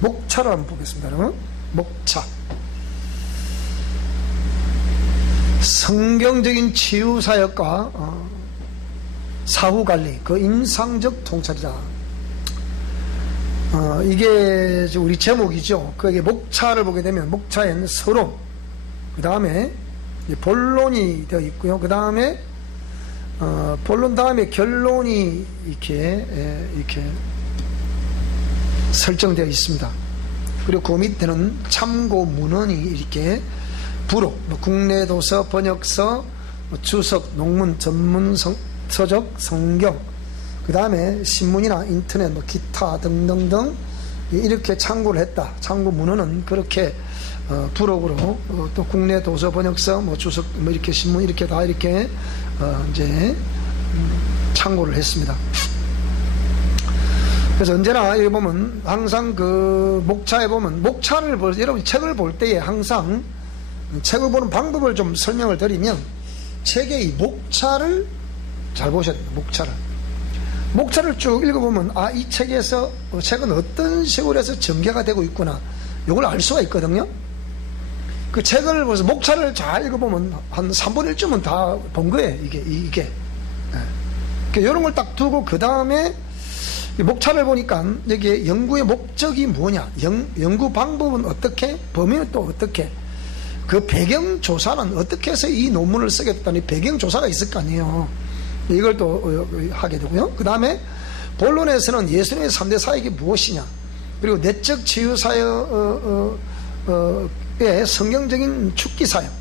목차를 한번 보겠습니다. 여러분, 목차. 성경적인 치유사역과 사후관리, 그 임상적 통찰이다. 이게 우리 제목이죠. 그게 목차를 보게 되면 목차에는 서론, 그 다음에 본론이 되어 있고요. 그 다음에 본론 다음에 결론이 이렇게 설정되어 있습니다. 그리고 그 밑에는 참고 문헌이 이렇게 부록, 국내 도서, 번역서, 주석, 논문, 전문 서적, 성경, 그 다음에 신문이나 인터넷, 기타 등등등 이렇게 참고를 했다. 참고 문헌은 그렇게 부록으로 또 국내 도서, 번역서, 주석, 이렇게 신문 이렇게 다 이렇게 이제 참고를 했습니다. 그래서 언제나 여기 보면 항상 그 목차에 보면 목차를 여러분 책을 볼 때에 항상 책을 보는 방법을 좀 설명을 드리면 책의 이 목차를 잘 보셔야 됩니다. 목차를 쭉 읽어보면 이 책에서 책은 어떤 식으로 해서 전개가 되고 있구나 이걸 알 수가 있거든요. 그 책을 보면서 목차를 잘 읽어보면 한 3분의 1쯤은 다 본 거예요. 이게 이런 걸 딱 두고 그 다음에 목차를 보니까 여기에 연구의 목적이 뭐냐, 연구 방법은 어떻게, 범위는 또 어떻게, 그 배경조사는 어떻게 해서 이 논문을 쓰게 됐다니 배경조사가 있을 거 아니에요. 이걸 또 하게 되고요. 그 다음에 본론에서는 예수님의 3대 사역이 무엇이냐, 그리고 내적 치유 사역의 성경적인 축기 사역,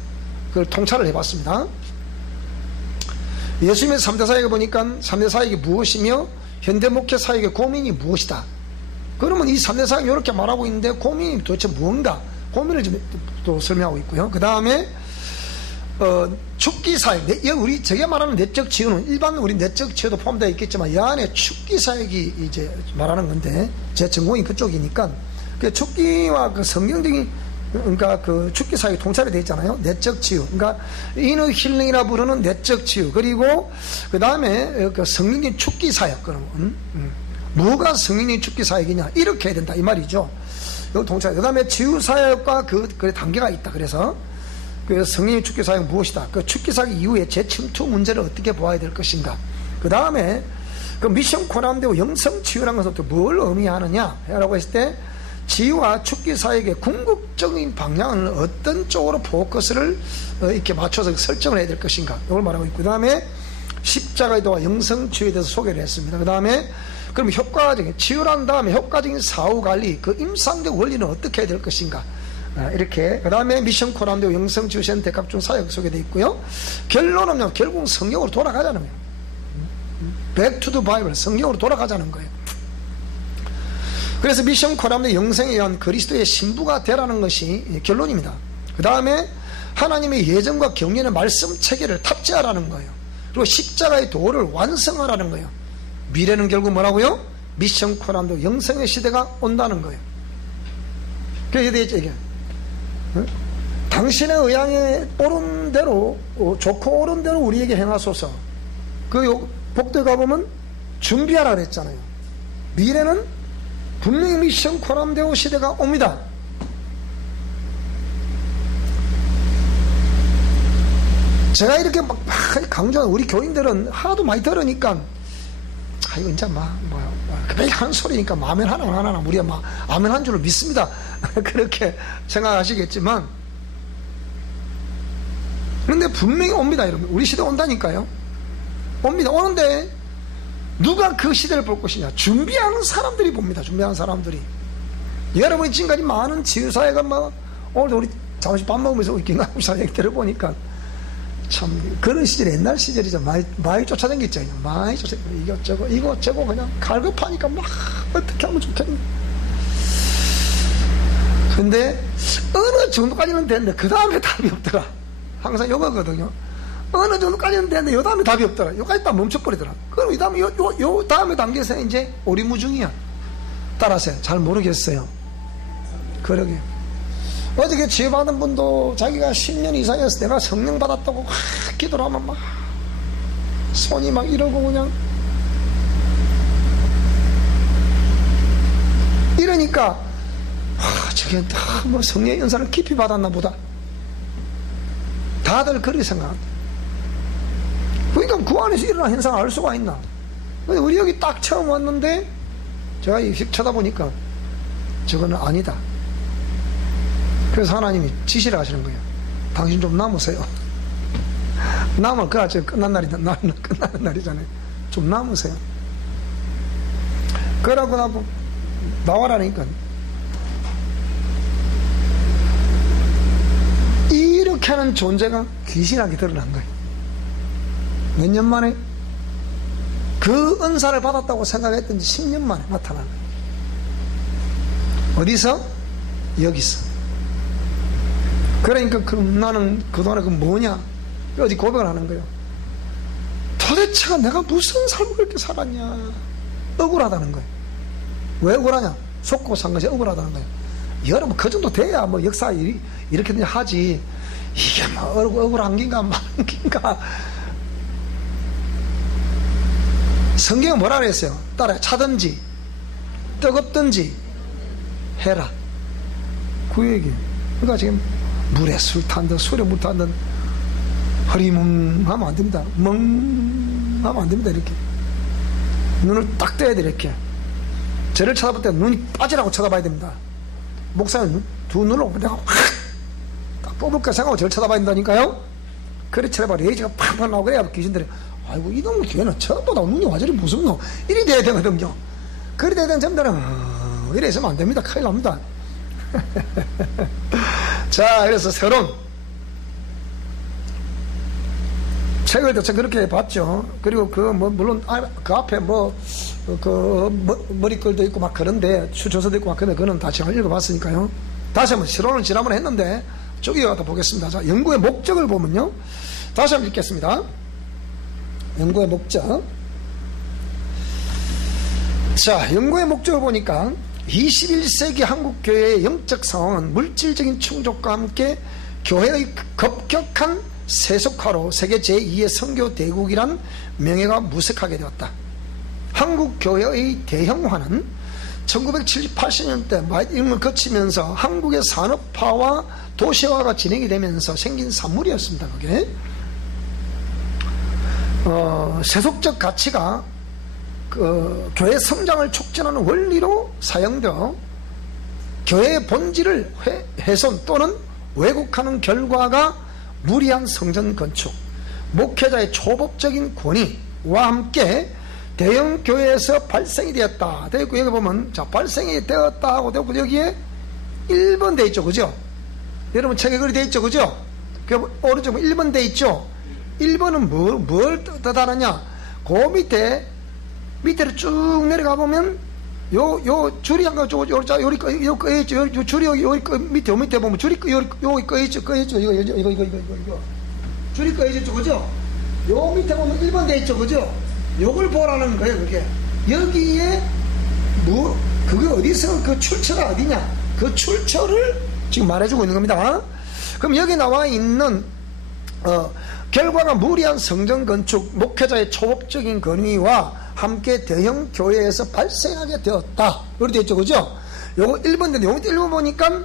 그걸 통찰을 해봤습니다. 예수님의 3대 사역을 보니까 3대 사역이 무엇이며 현대 목회 사역의 고민이 무엇이다. 그러면 이 3대 사역 이렇게 말하고 있는데 고민이 도대체 무언가, 고민을 좀 또 설명하고 있고요. 그 다음에 축기 사역, 우리 저게 말하는 내적 치유는 일반 우리 내적 치유도 포함되어 있겠지만 이 안에 축기 사역이 이제 말하는 건데 제 전공이 그쪽이니까 그 축기와 그 성경적인, 그러니까 그 축기 사역이 통찰이 되어 있잖아요. 내적 치유, 그러니까 이너 힐링이라 부르는 내적 치유, 그리고 그 다음에 그 성경적인 축기 사역, 그러면 뭐가 성경적인 축기 사역이냐, 이렇게 해야 된다 이 말이죠. 이 통찰. 그 다음에 치유 사역과 그 단계가 있다. 그래서 그 성경의 축기 사역은 무엇이다, 그 축기 사역 이후에 재침투 문제를 어떻게 보아야 될 것인가, 그 다음에 그 미션 코난되고 영성 치유라는 것은 또 뭘 의미하느냐라고 했을 때 치유와 축기 사역의 궁극적인 방향을 어떤 쪽으로 포커스를 이렇게 맞춰서 설정을 해야 될 것인가, 이걸 말하고 있고, 그 다음에 십자가의 도와 영성 치유에 대해서 소개를 했습니다. 그 다음에 그럼 효과적인 치유란 다음에 효과적인 사후 관리, 그 임상적 원리는 어떻게 해야 될 것인가, 이렇게. 그 다음에 미션 코난되고 영성 치유 센터 각종 사역 소개되어 있고요. 결론은요, 결국 성경으로 돌아가자는 거예요. Back to the Bible, 성경으로 돌아가자는 거예요. 그래서 미션 코람의 영생에 의한 그리스도의 신부가 되라는 것이 결론입니다. 그 다음에 하나님의 예정과 경륜의 말씀 체계를 탑재하라는 거예요. 그리고 십자가의 도를 완성하라는 거예요. 미래는 결국 뭐라고요? 미션 코람도 영생의 시대가 온다는 거예요. 그게 되겠죠, 이게. 당신의 의향에 옳은 대로, 좋고 옳은 대로 우리에게 행하소서. 그 복도에 가보면 준비하라 그랬잖아요. 미래는 분명히 미션 코람데오 시대가 옵니다. 제가 이렇게 막 강조하는 우리 교인들은 하도 많이 들으니까 이거 진짜 매일 하는 소리니까 아멘 하나 우리가 막 아멘 한 줄로 믿습니다. 그렇게 생각하시겠지만, 그런데 분명히 옵니다, 여러분. 우리 시대 온다니까요. 옵니다. 오는데 누가 그 시대를 볼 것이냐? 준비하는 사람들이 봅니다. 준비하는 사람들이. 여러분이 지금까지 많은 치유사회가 오늘도 우리 잠시 밥 먹으면서 김강사 얘기를 보니까 참 그런 시절이 옛날 시절이죠. 많이 쫓아다녔죠. 많이 쫓아다녔죠. 이것저것 그냥 갈급하니까 막 어떻게 하면 좋겠네. 근데 어느 정도까지는 됐는데 그 다음에 답이 없더라. 항상 요거거든요. 어느 정도까지는 됐는데 요 다음에 답이 없더라. 요까지 딱 멈춰버리더라. 그럼 이 다음에 요 다음에 단계에서 이제 오리무중이야. 따라서 잘 모르겠어요. 그러게. 어저께 치유받은 분도 자기가 10년 이상이어서 내가 성령 받았다고 기도를 하면 막 손이 막 이러고 그냥 이러니까 저게 뭐 성령의 은사를 깊이 받았나 보다. 다들 그렇게 생각합니다. 그러니까 그 안에서 일어난 현상을 알 수가 있나. 우리 여기 딱 처음 왔는데 제가 휙 쳐다보니까 저거는 아니다. 그래서 하나님이 지시를 하시는 거예요. 당신 좀 남으세요. 남을 그 아침에 끝나는 날이잖아요. 좀 남으세요. 그러고 나고 나와라니까 이렇게 하는 존재가 귀신하게 드러난 거예요. 몇 년 만에? 그 은사를 받았다고 생각했던지 10년 만에 나타난 거예요. 어디서? 여기서. 그러니까 그럼 나는 그동안에 그 뭐냐? 어디 고백을 하는 거예요. 도대체가 내가 무슨 삶을 그렇게 살았냐? 억울하다는 거예요. 왜 억울하냐? 속고 산 것이 억울하다는 거예요. 여러분 그 정도 돼야 뭐 역사 이렇게 하지. 이게 뭐 억울한 긴가 많은 긴가. 성경은 뭐라 그랬어요? 따라해. 차든지 뜨겁든지 해라. 그 얘기. 그러니까 지금 물에 술 탄든 술에 물 탄든 허리멍하면 안 됩니다. 멍하면 안 됩니다. 이렇게 눈을 딱 떼야 돼. 이렇게 저를 쳐다볼 때 눈이 빠지라고 쳐다봐야 됩니다. 목사는 두 눈을 내가 확 딱 뽑을까 생각하고 저를 쳐다봐야 된다니까요. 그래 쳐다봐 레이저가 팍팍 나오고 그래야 귀신들이 아이고 이놈의 교회는 저보다 눈이 완전히 무섭노 이리 돼야 되거든요. 그리 돼야 되는 점들은 이래 있으면 안 됩니다. 큰일 납니다. 자, 그래서 새로운 책을 대체 그렇게 봤죠. 그리고 물론 그 앞에 머리글도 있고 막 그런데 추조서도 있고 막 그런데 그거는 다시 한번 읽어봤으니까요. 다시 한번 실론을 지난번에 했는데 쭉 이어가다 보겠습니다. 자, 연구의 목적을 보면요. 다시 한번 읽겠습니다. 연구의 목적. 자, 연구의 목적을 보니까 21세기 한국교회의 영적 상황은 물질적인 충족과 함께 교회의 급격한 세속화로 세계 제2의 선교 대국이란 명예가 무색하게 되었다. 한국교회의 대형화는 1970, 80년대 말을 거치면서 한국의 산업화와 도시화가 진행이 되면서 생긴 산물이었습니다. 그게 세속적 가치가 교회 성장을 촉진하는 원리로 사용되어 교회의 본질을 훼손 또는 왜곡하는 결과가 무리한 성전 건축, 목회자의 초법적인 권위와 함께 대형 교회에서 발생이 되었다. 여기 보면 자 발생이 되었다 하고 되고 여기에 1번 돼 있죠, 그죠? 여러분 책에 그리 돼 있죠, 그죠? 그 오른쪽 1번 돼 있죠. 1번은 뭘 뜻하느냐? 그 밑에로 쭉 내려가 보면 요 줄이 한가 요 줄이 여기 밑에 보면 줄이 여기 꺼 있죠. 이거 줄이 꺼 있죠, 그죠? 요 밑에 보면 1번 돼 있죠, 그죠? 요걸 보라는 거예요. 그게 여기에 그게 어디서 그 출처가 어디냐? 그 출처를 지금 말해주고 있는 겁니다. 그럼 여기 나와 있는 결과가 무리한 성전 건축, 목회자의 초법적인 권위와 함께 대형 교회에서 발생하게 되었다. 이렇게 되어 있죠, 그죠? 요거 1번인데, 요거 1번 보니까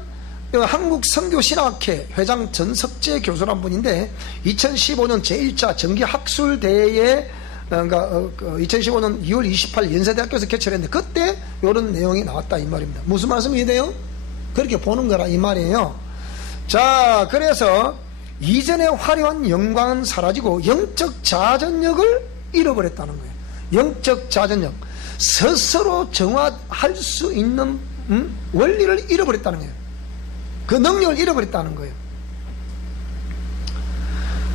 한국선교신학회 회장 전석재 교수란 분인데 2015년 제1차 정기학술대회에 그러니까 2015년 2월 28일 연세대학교에서 개최했는데 그때 이런 내용이 나왔다 이 말입니다. 무슨 말씀이 돼요? 그렇게 보는 거라 이 말이에요. 자, 그래서 이전의 화려한 영광은 사라지고 영적 자전력을 잃어버렸다는 거예요. 영적 자전력, 스스로 정화할 수 있는 원리를 잃어버렸다는 거예요. 그 능력을 잃어버렸다는 거예요.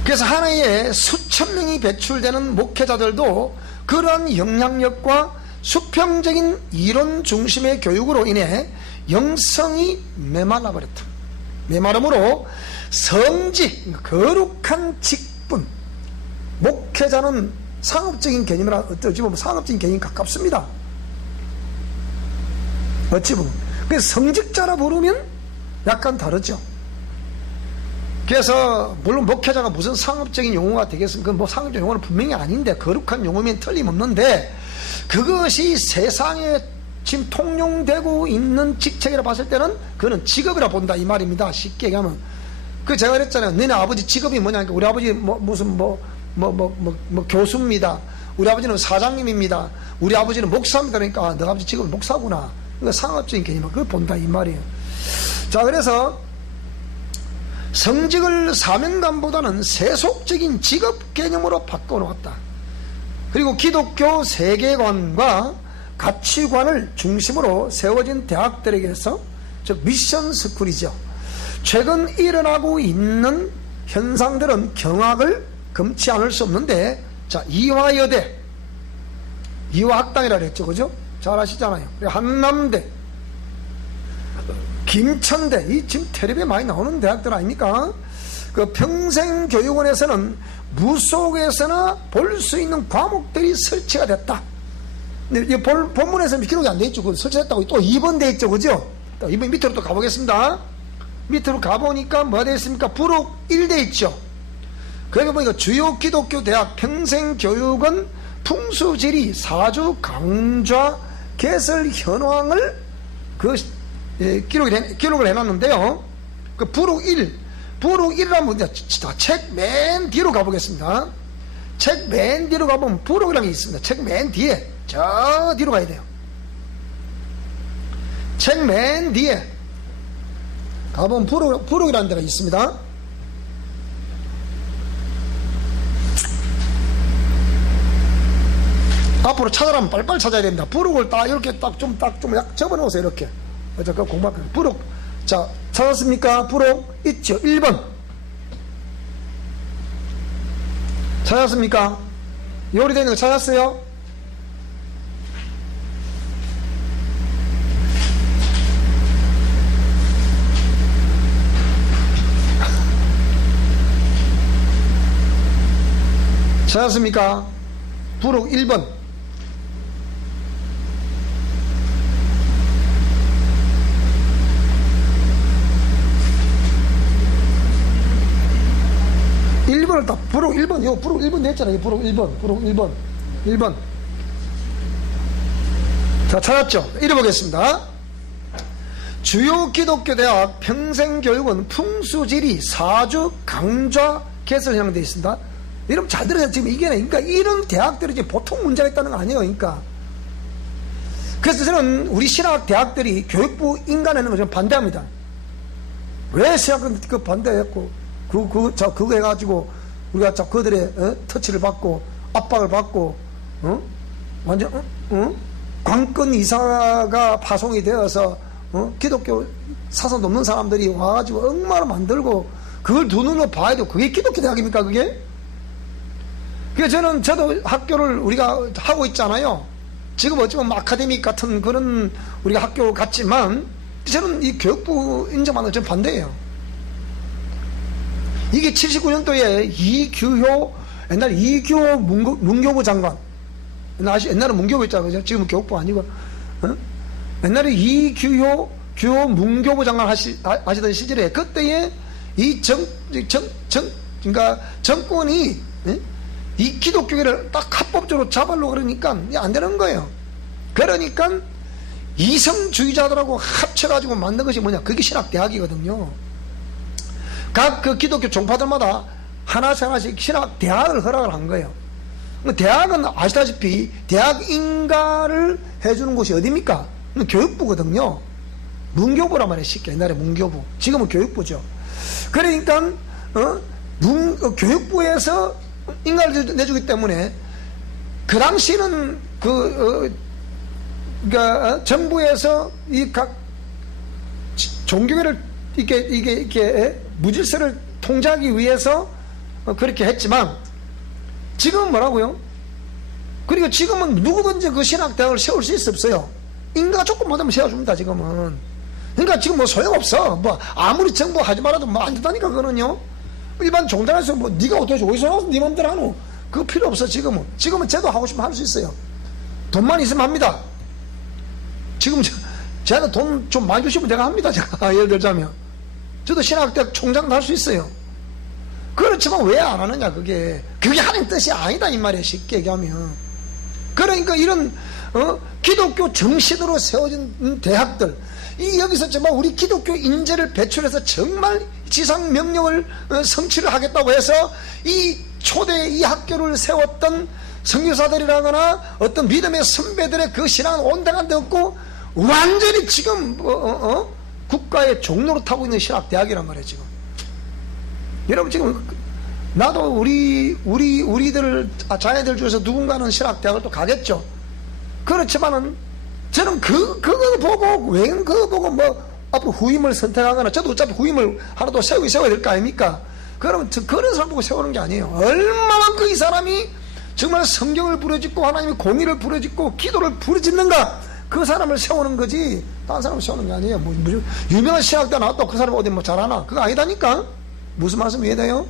그래서 하나에 수천 명이 배출되는 목회자들도 그러한 영향력과 수평적인 이론 중심의 교육으로 인해 영성이 메말라 버렸다. 메마름으로 성직, 거룩한 직분, 목회자는 상업적인 개념이라 어찌 보면 상업적인 개념이 가깝습니다. 어찌 보면. 그래서 성직자라 부르면 약간 다르죠. 그래서 물론 목회자가 무슨 상업적인 용어가 되겠습니까? 뭐 상업적인 용어는 분명히 아닌데 거룩한 용어면 틀림없는데 그것이 세상에 지금 통용되고 있는 직책이라 봤을 때는 그거는 직업이라 본다 이 말입니다. 쉽게 얘기하면. 그 제가 그랬잖아요. 너네 아버지 직업이 뭐냐. 우리 아버지 무슨 교수입니다. 우리 아버지는 사장님입니다. 우리 아버지는 목사입니다. 그러니까 너 아버지 직업은 목사구나. 그러니까 상업적인 개념을 그걸 본다 이 말이에요. 자, 그래서 성직을 사명감보다는 세속적인 직업 개념으로 바꿔놓았다. 그리고 기독교 세계관과 가치관을 중심으로 세워진 대학들에게서, 즉 미션 스쿨이죠. 최근 일어나고 있는 현상들은 경악을 금치 않을 수 없는데, 자, 이화여대, 이화학당이라 그랬죠, 그죠? 잘 아시잖아요. 한남대, 김천대, 이 지금 텔레비에 많이 나오는 대학들 아닙니까? 그 평생교육원에서는 무속에서나 볼 수 있는 과목들이 설치가 됐다. 근데 본문에서는 기록이 안 돼 있죠. 그 설치됐다고 또 2번 돼 있죠, 그죠? 또 2번 밑으로 또 가보겠습니다. 밑으로 가보니까 뭐가 돼 있습니까? 부록 1 돼 있죠. 그러니까 보니까 주요 기독교 대학 평생교육원 풍수지리 사주 강좌 개설 현황을 기록을 해놨는데요. 그 부록 1이라면 책 맨 뒤로 가보겠습니다. 책 맨 뒤로 가보면 부록이라는 게 있습니다. 책 맨 뒤에, 저 뒤로 가야 돼요. 책 맨 뒤에 가보면 부록이라는 데가 있습니다. 앞으로 찾아라면 빨리빨리 찾아야 됩니다. 부록을 딱 이렇게 좀 접어놓으세요. 이렇게. 그 공부할 부록. 자, 찾았습니까? 부록 있죠. 1번. 찾았습니까? 요리되는 거 찾았어요? 찾았습니까? 부록 1번. 부록 1번, 요 부록 1번 냈잖아요. 부록 1번. 자, 찾았죠? 읽어보겠습니다. 주요 기독교 대학 평생교육원 풍수지리 사주 강좌 개설 현황되어 있습니다. 여러분 잘 들으세요. 지금 이게, 그러니까 이런 대학들이 이제 보통 문제가 있다는 거 아니에요. 그러니까. 그래서 저는 우리 신학 대학들이 교육부 인간하는 걸 좀 반대합니다. 왜 신학은 그 반대했고, 그거 해가지고, 우리가 그들의 터치를 받고 압박을 받고 완전 관건 이사가 파송이 되어서 기독교 사상 넘는 사람들이 와가지고 엉마를 만들고 그걸 두 눈으로 봐야 돼요. 그게 기독교 대학입니까 그게? 그래서 저도 학교를 우리가 하고 있잖아요. 지금 어쩌면 아카데믹 같은 그런 우리가 학교 같지만 저는 이 교육부 인정하는 건 좀 반대예요. 이게 79년도에 옛날 이규호 문교부 장관, 옛날에 문교부 있잖아요. 지금은 교육부 아니고, 옛날에 이규호 문교부 장관 하시던 시절에, 그때에 그러니까 정권이, 이 기독교계를 딱 합법적으로 잡으려고 그러니까, 안 되는 거예요. 그러니까, 이성주의자들하고 합쳐가지고 만든 것이 뭐냐? 그게 신학대학이거든요. 각 그 기독교 종파들마다 하나씩 신학 대학을 허락을 한 거예요. 대학은 아시다시피 대학 인가를 해주는 곳이 어디입니까? 교육부거든요. 문교부란 말이에요. 쉽게 옛날에 문교부, 지금은 교육부죠. 그러니까 교육부에서 인가를 내주기 때문에 그 당시는 그러니까 정부에서 이 각 종교계를 이게 무질서를 통제하기 위해서 그렇게 했지만 지금은 뭐라고요? 그리고 지금은 누구든지 그 신학대학을 세울 수 없어요. 인가가 조금 못하면 세워줍니다. 지금은. 그러니까 지금 뭐 소용없어. 뭐 아무리 정부 하지 말아도 뭐 안 된다니까 그거는요. 일반 종단에서 뭐 네가 어떻게 어디서 나와서 네 맘대로 하노? 그거 필요 없어. 지금은 쟤도 하고 싶으면 할 수 있어요. 돈만 있으면 합니다. 지금 제가 돈 좀 많이 주시면 제가 합니다. 제가 예를 들자면 저도 신학대학 총장도 할 수 있어요. 그렇지만 왜 안 하느냐? 그게 하는 뜻이 아니다 이 말이에요. 쉽게 얘기하면. 그러니까 이런 기독교 정신으로 세워진 대학들, 이 여기서 정말 우리 기독교 인재를 배출해서 정말 지상 명령을 성취를 하겠다고 해서 이 초대 이 학교를 세웠던 선교사들이라거나 어떤 믿음의 선배들의 그 신앙은 온데간데 없고 완전히 지금 국가의 종로로 타고 있는 신학대학이란 말이에요. 지금 여러분, 지금 나도 우리들 자녀들 중에서 누군가는 신학대학을 또 가겠죠. 그렇지만은 저는 그거 보고 왜 그거 보고 뭐 앞으로 후임을 선택하거나, 저도 어차피 후임을 하나도 세워야 될 거 아닙니까? 그러면 그런 사람 보고 세우는 게 아니에요. 얼마만큼 이 사람이 정말 성경을 부르짖고 하나님의 공의를 부르짖고 기도를 부르짖는가, 그 사람을 세우는 거지 다른 사람을 세우는 게 아니에요. 뭐 유명한 신학대 나왔다고 그 사람이 어디 뭐 잘하나? 그거 아니다니까. 무슨 말씀 이해돼요?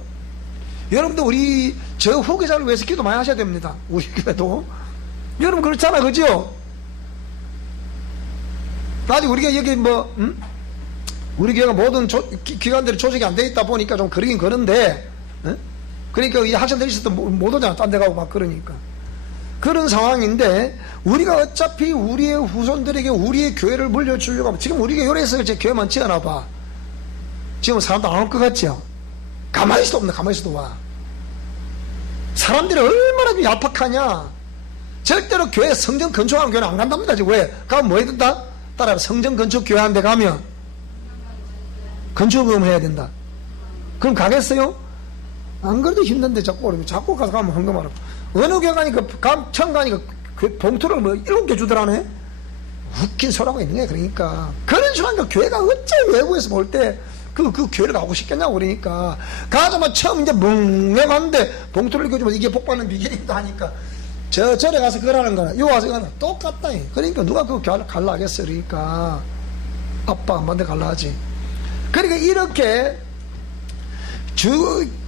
여러분도 우리 저 후계자를 위해서 기도 많이 하셔야 됩니다. 우리 교회도 여러분 그렇잖아, 그죠? 아직 우리가 여기 우리 교회가 모든 기관들이 조직이 안 돼 있다 보니까 좀 그러긴 그런데, 그러니까 이 학생들이 있어도 못 오잖아. 딴 데 가고 막 그러니까. 그런 상황인데, 우리가 어차피 우리의 후손들에게 우리의 교회를 물려주려고 하면, 지금 우리 교회에서 이제 교회만 지어놔봐. 지금 사람도 안 올 것 같죠? 가만히 있어도 없네, 가만히 있어도 와. 사람들이 얼마나 얄팍하냐. 절대로 교회 성전 건축하는 교회는 안 간답니다. 지금 왜? 가면 뭐 해야 된다? 따라 성전 건축 교회 한 데 가면 건축금 해야 된다. 그럼 가겠어요? 안 그래도 힘든데 자꾸 가서 가면 헌금하라고. 어느 교회 가니까 처음 가니까 그 봉투를 뭐 7개 주더라네. 웃긴 소리가 있는 거야. 그러니까 그런 식으로 하니까 교회가 어째 외부에서 볼 때 그 교회를 가고 싶겠냐고. 그러니까 가자마자 처음 이제 멍해봤는데 봉투를 읽어주면 이게 복 받는 비결이다 하니까 절에 가서 그러는 거나 요 와서 이거는 똑같다. 그러니까 누가 그거 갈라 하겠어. 그러니까 아빠 한반대 갈라 하지. 그러니까 이렇게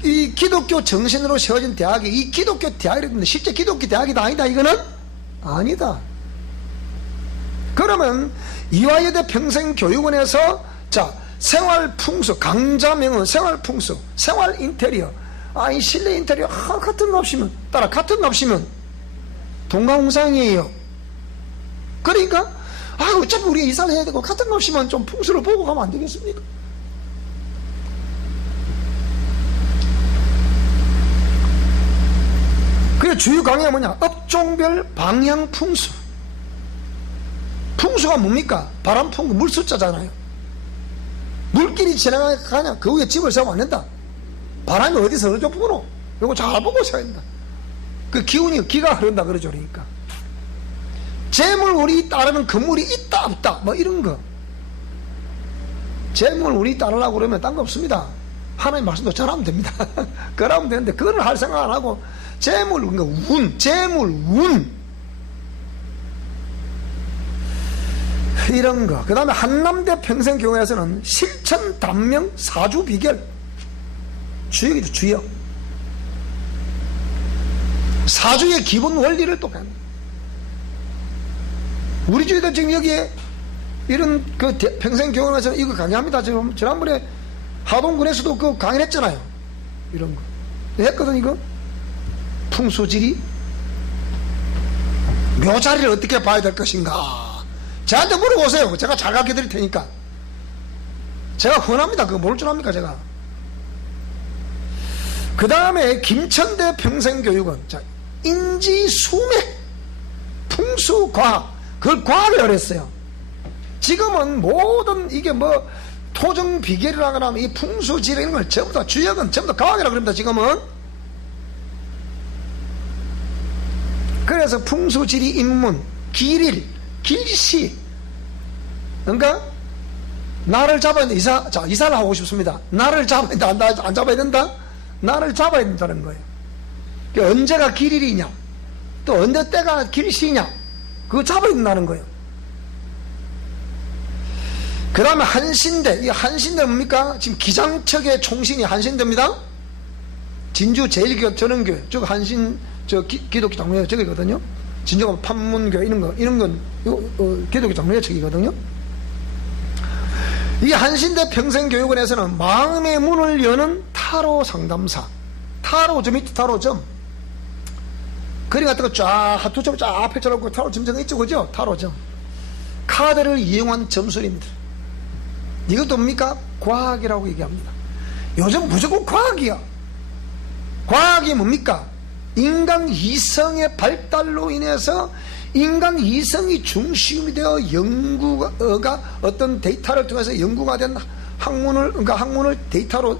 이 기독교 정신으로 세워진 대학이 이 기독교 대학이랬는데 실제 기독교 대학이다 아니다? 이거는 아니다. 그러면 이화여대 평생교육원에서 자 생활풍수, 강자명은 생활풍수, 생활 인테리어, 이 실내 인테리어 같은 값이면 따라 같은 값이면 동가홍상이에요. 그러니까 어차피 우리가 이사를 해야 되고 같은 값이면 좀 풍수를 보고 가면 안 되겠습니까? 그래서 주요 강의가 뭐냐? 업종별 방향 풍수. 풍수가 뭡니까? 바람 풍수, 물 숫자잖아요. 물길이 지나가냐? 그 위에 집을 세우면 안 된다. 바람이 어디서 어느 쪽 부노? 이거 잘 보고 세워야 된다. 그 기가 흐른다 그러죠. 그러니까 재물 우리 따르는 건물이 있다 없다 뭐 이런 거. 재물 우리 따르려고 그러면 딴 거 없습니다. 하나님 말씀도 잘하면 됩니다. 그러면 되는데 그걸 할 생각 안 하고 재물 운, 재물 운 이런 거. 그 다음에 한남대 평생교회에서는 실천 단명 사주 비결 주역이죠. 주역. 사주의 기본 원리를 또 가는. 우리 주위도 지금 여기에 이런 그 평생교원에서 이거 강의합니다. 지금 지난번에 하동군에서도 그 강의를 했잖아요. 이런 거 했거든. 이거 풍수지리 묘자리를 어떻게 봐야 될 것인가 저한테 물어보세요. 제가 잘 가르쳐 드릴 테니까. 제가 훤합니다. 그거 모를 줄 압니까 제가. 그 다음에 김천대 평생교육원 자 인지수맥 풍수과학 그걸 과학이라고 그랬어요. 지금은 모든 이게 뭐 토정 비결이라거나 하면 이 풍수지리 이런 걸 전부 다 주역은 전부 다 과학이라고 그럽니다. 지금은. 그래서 풍수지리 인문 길일 길시 그러니까 나를 잡아야 된다. 이사를 하고 싶습니다. 나를 잡아야 된다. 안 잡아야 된다. 나를 잡아야 된다는 거예요. 언제가 길일이냐 또 언제 때가 길시냐 그거 잡아야 된다는 거예요. 그 다음에 한신대. 이 한신대 뭡니까? 지금 기장척의 총신이 한신대입니다. 진주 제일전원교회 저거 한신 기독교 장로회 저기거든요. 진주가 판문교회 이런 건 기독교 장로회 저기거든요. 이 한신대 평생교육원에서는 마음의 문을 여는 타로 상담사. 타로점이 타로점. 그림 같은 거 쫙, 하투처럼 쫙 펼쳐놓고 타로 점정 있죠, 그죠? 타로죠. 카드를 이용한 점술입니다. 이것도 뭡니까? 과학이라고 얘기합니다. 요즘 무조건 과학이야. 과학이 뭡니까? 인간 이성의 발달로 인해서 인간 이성이 중심이 되어 연구가 어떤 데이터를 통해서 연구가 된 학문을, 그러니까 학문을 데이터로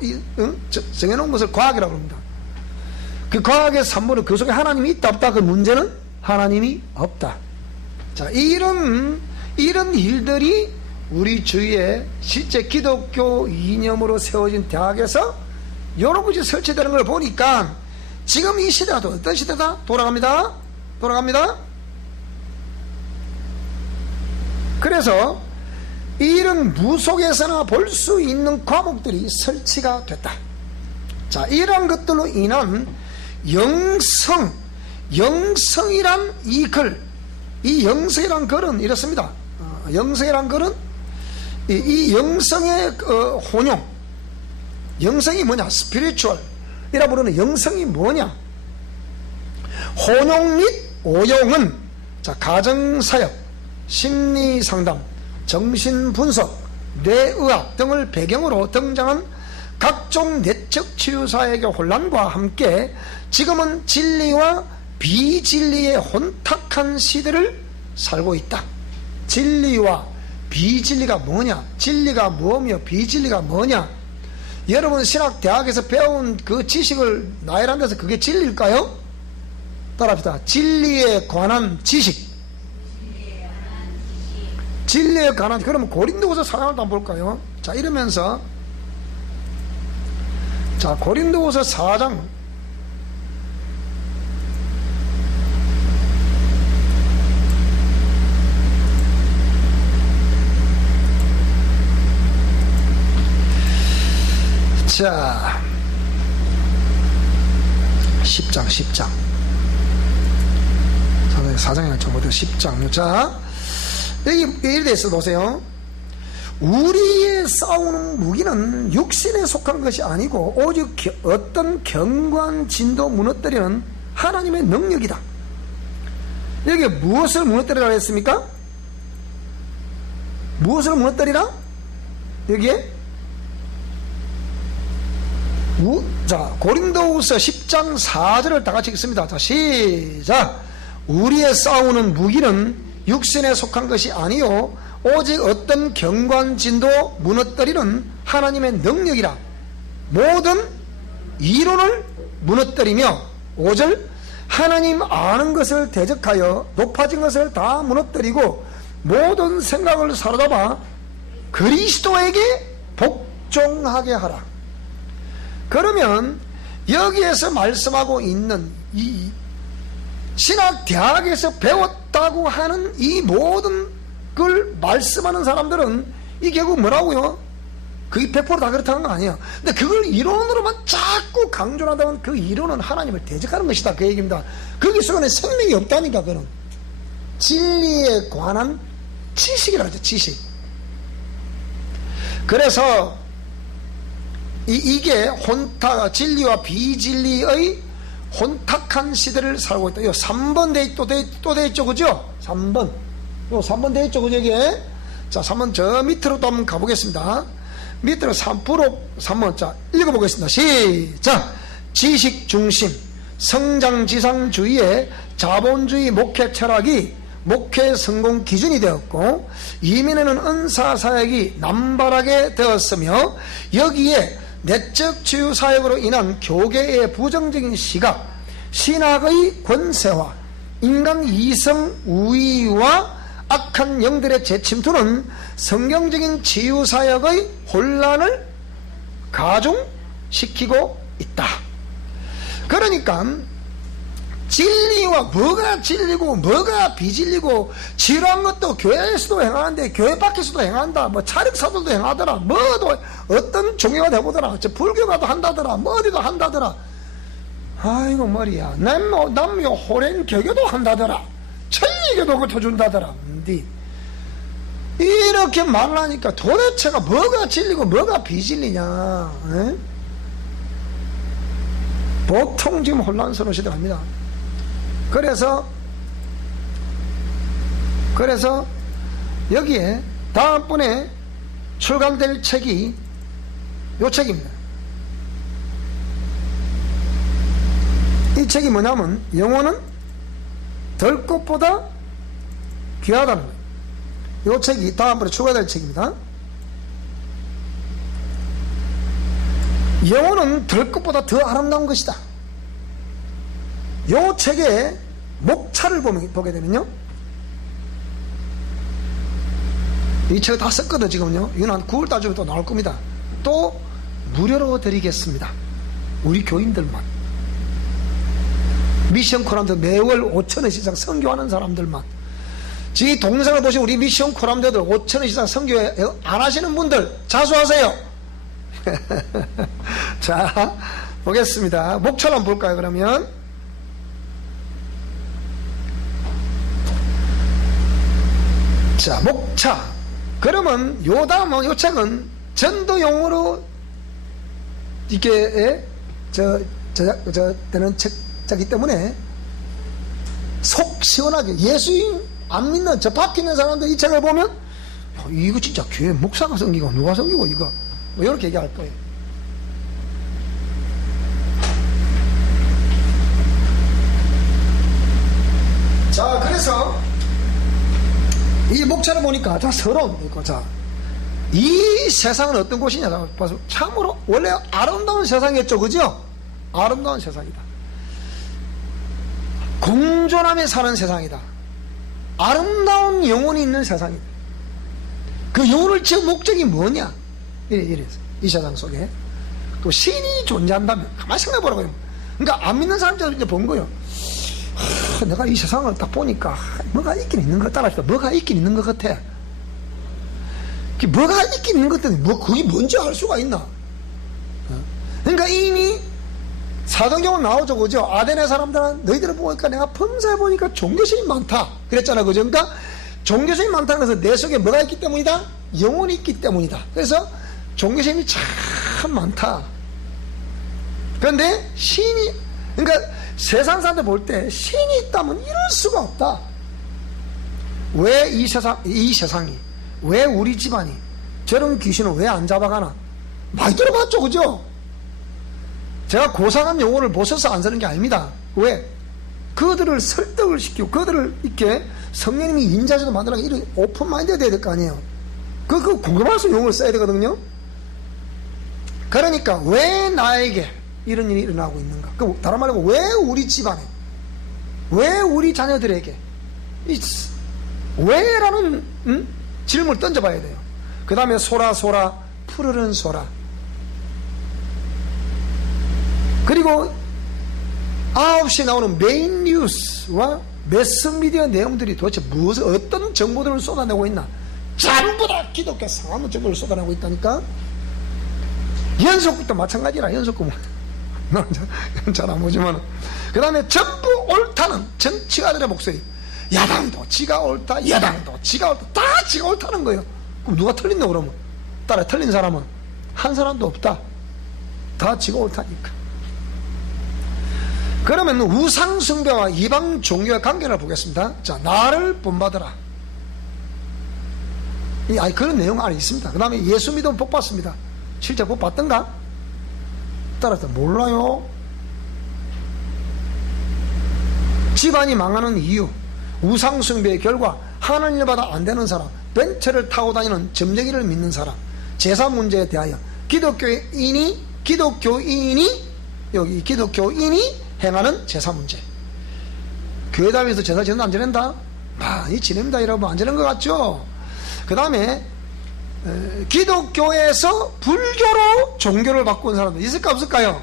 정해놓은 것을 과학이라고 합니다. 그 과학의 산물은 그 속에 하나님이 있다 없다? 그 문제는 하나님이 없다. 자, 이런 일들이 우리 주위에 실제 기독교 이념으로 세워진 대학에서 여러 곳이 설치되는 걸 보니까 지금 이 시대가 또 어떤 시대다? 돌아갑니다. 그래서 이런 무속에서나 볼 수 있는 과목들이 설치가 됐다. 자, 이런 것들로 인한 영성이란 이 영성이란 글은 이렇습니다. 영성이란 글은 이 영성의 혼용, 영성이 뭐냐? 스피리추얼 이라 부르는 영성이 뭐냐? 혼용 및 오용은 자, 가정사역, 심리상담, 정신분석, 뇌의학 등을 배경으로 등장한 각종 내적 치유사역의 혼란과 함께 지금은 진리와 비진리의 혼탁한 시대를 살고 있다. 진리와 비진리가 뭐냐? 진리가 뭐며 비진리가 뭐냐? 여러분 신학대학에서 배운 그 지식을 나열한 데서 그게 진리일까요? 따라합시다. 진리에 관한 지식. 진리에 관한, 그러면 고린도후서 4장을 한번 볼까요? 자, 이러면서 자, 고린도후서 4장 자, 10장 4장이나 저보다 10장. 자, 여기 이래 돼 있어 보세요. 우리의 싸우는 무기는 육신에 속한 것이 아니고 오직 어떤 경관 진도 무너뜨리는 하나님의 능력이다. 여기 무엇을 무너뜨리라 했습니까? 무엇을 무너뜨리라? 여기에 자, 고린도후서 10장 4절을 다 같이 읽습니다. 자, 시작. 우리의 싸우는 무기는 육신에 속한 것이 아니요 오직 어떤 경관진도 무너뜨리는 하나님의 능력이라. 모든 이론을 무너뜨리며 5절 하나님 아는 것을 대적하여 높아진 것을 다 무너뜨리고 모든 생각을 사로잡아 그리스도에게 복종하게 하라. 그러면 여기에서 말씀하고 있는 이 신학대학에서 배웠다고 하는 이 모든 걸 말씀하는 사람들은 이 결국 뭐라고요? 그게 100% 다 그렇다는 거 아니에요. 근데 그걸 이론으로만 자꾸 강조를 한다면 그 이론은 하나님을 대적하는 것이다, 그 얘기입니다. 거기 속에는 생명이 없다니까. 그는 진리에 관한 지식이라고 하죠. 지식. 그래서 이게 진리와 비진리의 혼탁한 시대를 살고 있다. 요 3번 또 돼 있죠, 그죠? 3번. 요 3번 돼 있죠, 그죠, 이게? 자, 3번 저 밑으로 또 한번 가보겠습니다. 밑으로 3번. 자, 읽어보겠습니다. 시작! 지식 중심, 성장지상주의의 자본주의 목회 철학이 목회 성공 기준이 되었고, 이민에는 은사사역이 남발하게 되었으며, 여기에 내적 치유 사역으로 인한 교계의 부정적인 시각, 신학의 권세화, 인간 이성 우위와 악한 영들의 재침투는 성경적인 치유 사역의 혼란을 가중시키고 있다. 그러니까 진리와 뭐가 진리고 뭐가 비진리고, 지루한 것도 교회에서도 행하는데 교회 밖에서도 행한다. 뭐 차력사들도 행하더라. 뭐도 어떤 종교가 되보더라. 저 불교가도 한다더라. 뭐 어디도 한다더라. 아이고 머리야. 남묘 호랭 개교도 한다더라. 천리교도 고쳐준다더라. 이렇게 말하니까 도대체가 뭐가 진리고 뭐가 비진리냐. 에? 보통 지금 혼란스러운 시대입니다. 그래서 여기에 다음번에 출간될 책이 요 책입니다. 이 책이 뭐냐면 영혼은 들꽃보다 귀하다는 거예요. 요 책이 다음번에 출간될 책입니다. 영혼은 들꽃보다 더 아름다운 것이다. 요 책의 목차를 보게 되면요, 이 책을 다 썼거든 지금요. 이건 한 9월달쯤에 또 나올 겁니다. 또 무료로 드리겠습니다. 우리 교인들만, 미션 코람들 매월 5,000원씩 이상 선교하는 사람들만, 지 동영상을 보신 우리 미션 코람들들 5,000원씩 이상 선교 안 하시는 분들 자수하세요. 자, 보겠습니다. 목차를 한번 볼까요? 그러면 자, 목차. 그러면 요 다음은 요 책은 전도용으로 이게 되는 책이기 때문에 속 시원하게 예수님 안 믿는 저 밖에 있는 사람들 이 책을 보면 이거 진짜 교회 목사가 섬기고 누가 섬기고 이거 뭐 이렇게 얘기할 거예요. 자, 그래서 이 목차를 보니까 자, 서론 있고, 자, 이 세상은 어떤 곳이냐? 봐서 참으로 원래 아름다운 세상이었죠, 그죠? 아름다운 세상이다. 공존하며 사는 세상이다. 아름다운 영혼이 있는 세상이다. 그 영혼을 지은 목적이 뭐냐? 이래서 이 세상 속에 또 신이 존재한다면 가만히 생각해보라고요. 그러니까 안 믿는 사람들 이제 본 거예요. 내가 이 세상을 딱 보니까 뭐가 있긴 있는 것 따라서 뭐가 있긴 있는 것 같아. 뭐가 있긴 있는 것 같은데 뭐 그게 뭔지 알 수가 있나? 그러니까 이미 사도행전은 나오죠, 그죠? 아데네 사람들은 너희들을 보니까 내가 범사에 보니까 종교심이 많다 그랬잖아, 그죠? 그러니까 종교심이 많다는 것은 내 속에 뭐가 있기 때문이다? 영혼이 있기 때문이다. 그래서 종교심이 참 많다. 그런데 신이, 그러니까 세상 사람들 볼 때 신이 있다면 이럴 수가 없다. 왜 이 세상이, 왜 우리 집안이 저런 귀신을 왜 안 잡아가나? 많이 들어봤죠, 그죠? 제가 고상한 용어를 보셔서 안 쓰는 게 아닙니다. 왜? 그들을 설득을 시키고 그들을 이렇게 성령님이 인자적으로 만들어가 이런 오픈 마인드가 돼야 될 거 아니에요. 그 공감할 수 용어를 써야 되거든요. 그러니까 왜 나에게 이런 일이 일어나고 있는가? 다른 말로 왜 우리 집안에, 왜 우리 자녀들에게 왜라는 질문을 던져봐야 돼요. 그 다음에 소라 푸르른 소라. 그리고 9시에 나오는 메인 뉴스와 매스미디어 내용들이 도대체 어떤 정보들을 쏟아내고 있나? 전부 다 기독교 상황 정보를 쏟아내고 있다니까. 연속국도 마찬가지라. 연속국 잘 안 보지만, 그 다음에 전부 옳다는 정치가들의 목소리. 야당도 지가 옳다, 여당도 지가 옳다, 다 지가 옳다는 거예요. 그럼 누가 틀린다 그러면? 따라 틀린 사람은 한 사람도 없다. 다 지가 옳다니까. 그러면 우상숭배와 이방 종교의 관계를 보겠습니다. 자, 나를 본받으라. 그런 내용 안에 있습니다. 그 다음에 예수 믿으면 복 받습니다. 실제 복 받던가? 따라서 몰라요. 집안이 망하는 이유, 우상숭배의 결과, 하는 일마다 안 되는 사람, 벤츠를 타고 다니는 점쟁이를 믿는 사람, 제사 문제에 대하여 기독교인이 행하는 제사 문제. 교회 다니면서 제사 지낸다 안 지낸다? 많이 지냅니다. 여러분, 안 지낸 것 같죠? 그 다음에 기독교에서 불교로 종교를 바꾼 사람들 있을까 없을까요?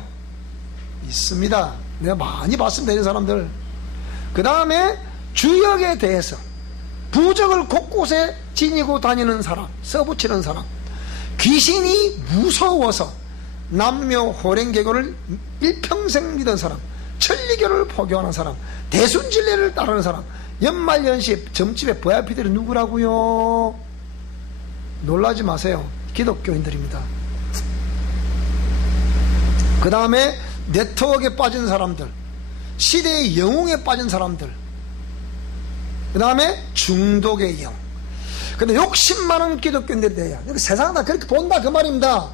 있습니다. 내가 많이 봤습니다, 이런 사람들. 그 다음에 주역에 대해서 부적을 곳곳에 지니고 다니는 사람, 써붙이는 사람, 귀신이 무서워서 남묘 호랭개교를 일평생 믿은 사람, 천리교를 포교하는 사람, 대순진리를 따르는 사람, 연말연시 점집의 VIP들이 누구라고요? 놀라지 마세요. 기독교인들입니다. 그 다음에 네트워크에 빠진 사람들, 시대의 영웅에 빠진 사람들, 그 다음에 중독의 영. 근데 욕심 많은 기독교인들이 돼야 세상은 다 그렇게 본다 그 말입니다.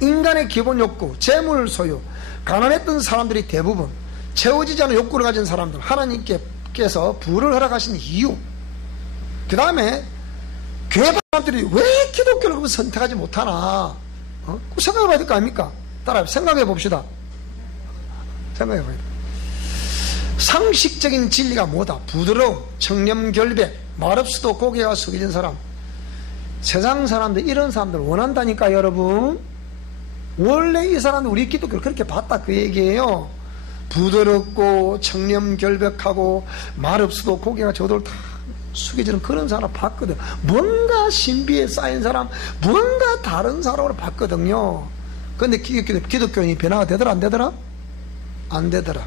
인간의 기본 욕구, 재물 소유, 가난했던 사람들이 대부분 채워지지 않은 욕구를 가진 사람들, 하나님께서 부를 허락하신 이유, 그 다음에 교회 사람들이 왜 기독교를 선택하지 못하나, 생각해 봐야 될 거 아닙니까? 따라 생각해 봅시다. 생각해 봐야 돼. 상식적인 진리가 뭐다? 부드러움, 청렴결백, 말없이도 고개가 숙여진 사람. 세상 사람들, 이런 사람들 원한다니까, 여러분. 원래 이 사람들 우리 기독교를 그렇게 봤다 그 얘기예요. 부드럽고 청렴결백하고 말없이도 고개가 저돌 다 숙여지는 그런 사람 봤거든. 뭔가 신비에 쌓인 사람, 뭔가 다른 사람으로 봤거든요. 근데 기독교인이 변화가 되더라 안 되더라? 안 되더라.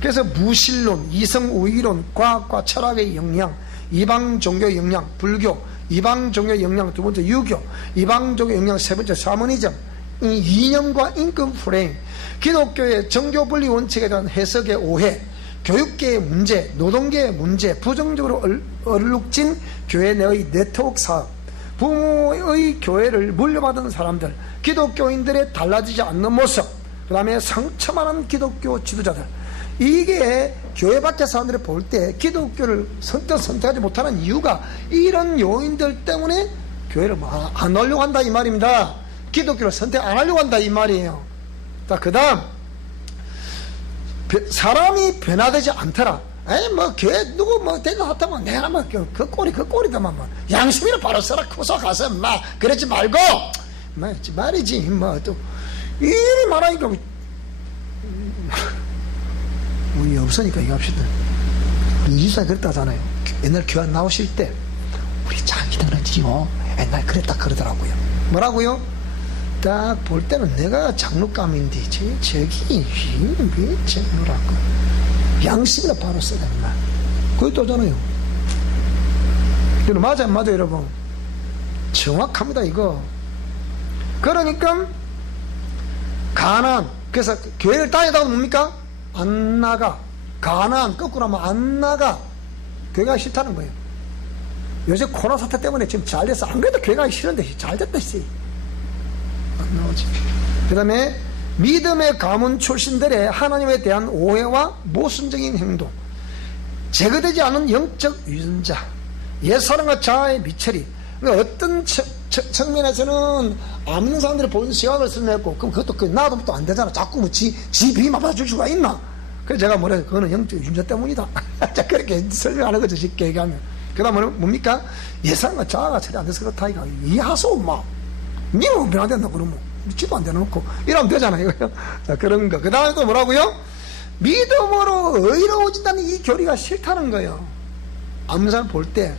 그래서 무신론, 이성우위론, 과학과 철학의 영향, 이방 종교의 영향, 불교, 이방 종교의 영향, 두 번째 유교, 이방 종교의 영향, 세 번째 샤머니즘, 이 이념과 인권 프레임, 기독교의 정교 분리 원칙에 대한 해석의 오해, 교육계의 문제, 노동계의 문제, 부정적으로 얼룩진 교회 내의 네트워크 사업, 부모의 교회를 물려받은 사람들, 기독교인들의 달라지지 않는 모습, 그 다음에 상처많은 기독교 지도자들, 이게 교회 밖의 사람들이 볼 때 기독교를 선택하지 못하는 이유가 이런 요인들 때문에 교회를 안 하려고 한다 이 말입니다. 기독교를 선택 안 하려고 한다 이 말이에요. 자, 그 다음 사람이 변화되지 않더라. 에이 뭐 교회 누구 뭐 대가 같다면 내가 뭐 그 꼴이다만 뭐 양심이나 바로 써라 커서 가서 막 그러지 말고 말이지 뭐 또 이리 말하니까 운이 없으니까 이거 합시다. 이지사가 그랬다잖아요. 옛날 교회 나오실 때 우리 장기들은지요 옛날 그랬다 그러더라고요. 뭐라고요? 딱 볼 때는 내가 장로감인데 저기 왜 장로라고 양심이나 바로 써야 된다. 그게 또잖아요. 이거 맞아요, 맞아요, 여러분. 정확합니다, 이거. 그러니까 가난. 그래서 교회를 다니다가 뭡니까? 안 나가. 가난 거꾸로 하면 안 나가. 교회가 싫다는 거예요. 요새 코로나 사태 때문에 지금 잘 됐어. 안 그래도 교회가 싫은데 잘 됐다 씨. 안 나오지. 그 다음에 믿음의 가문 출신들의 하나님에 대한 오해와 모순적인 행동, 제거되지 않은 영적 유전자, 옛사람과 자아의 미처리. 그러니까 어떤 측면에서는 안 믿는 사람들이 보는 시각을 써냈고, 그럼 그것도 나도 또 안 되잖아. 자꾸 뭐 지 비만 받아줄 수가 있나? 그래서 제가 뭐래, 그거는 영적 유전자 때문이다. 자, 그렇게 설명하는 거죠, 쉽게 얘기하면. 그 다음은 뭡니까? 옛사람과 자아가 처리 안 돼서 그렇다, 이거. 이하소, 막. 니는 변화된다, 그러면. 지도 안 되놓고. 이러면 되잖아요. 자, 그런 거. 그 다음에 또 뭐라고요? 믿음으로 의로워진다는 이 교리가 싫다는 거예요. 아무 사람 볼 때.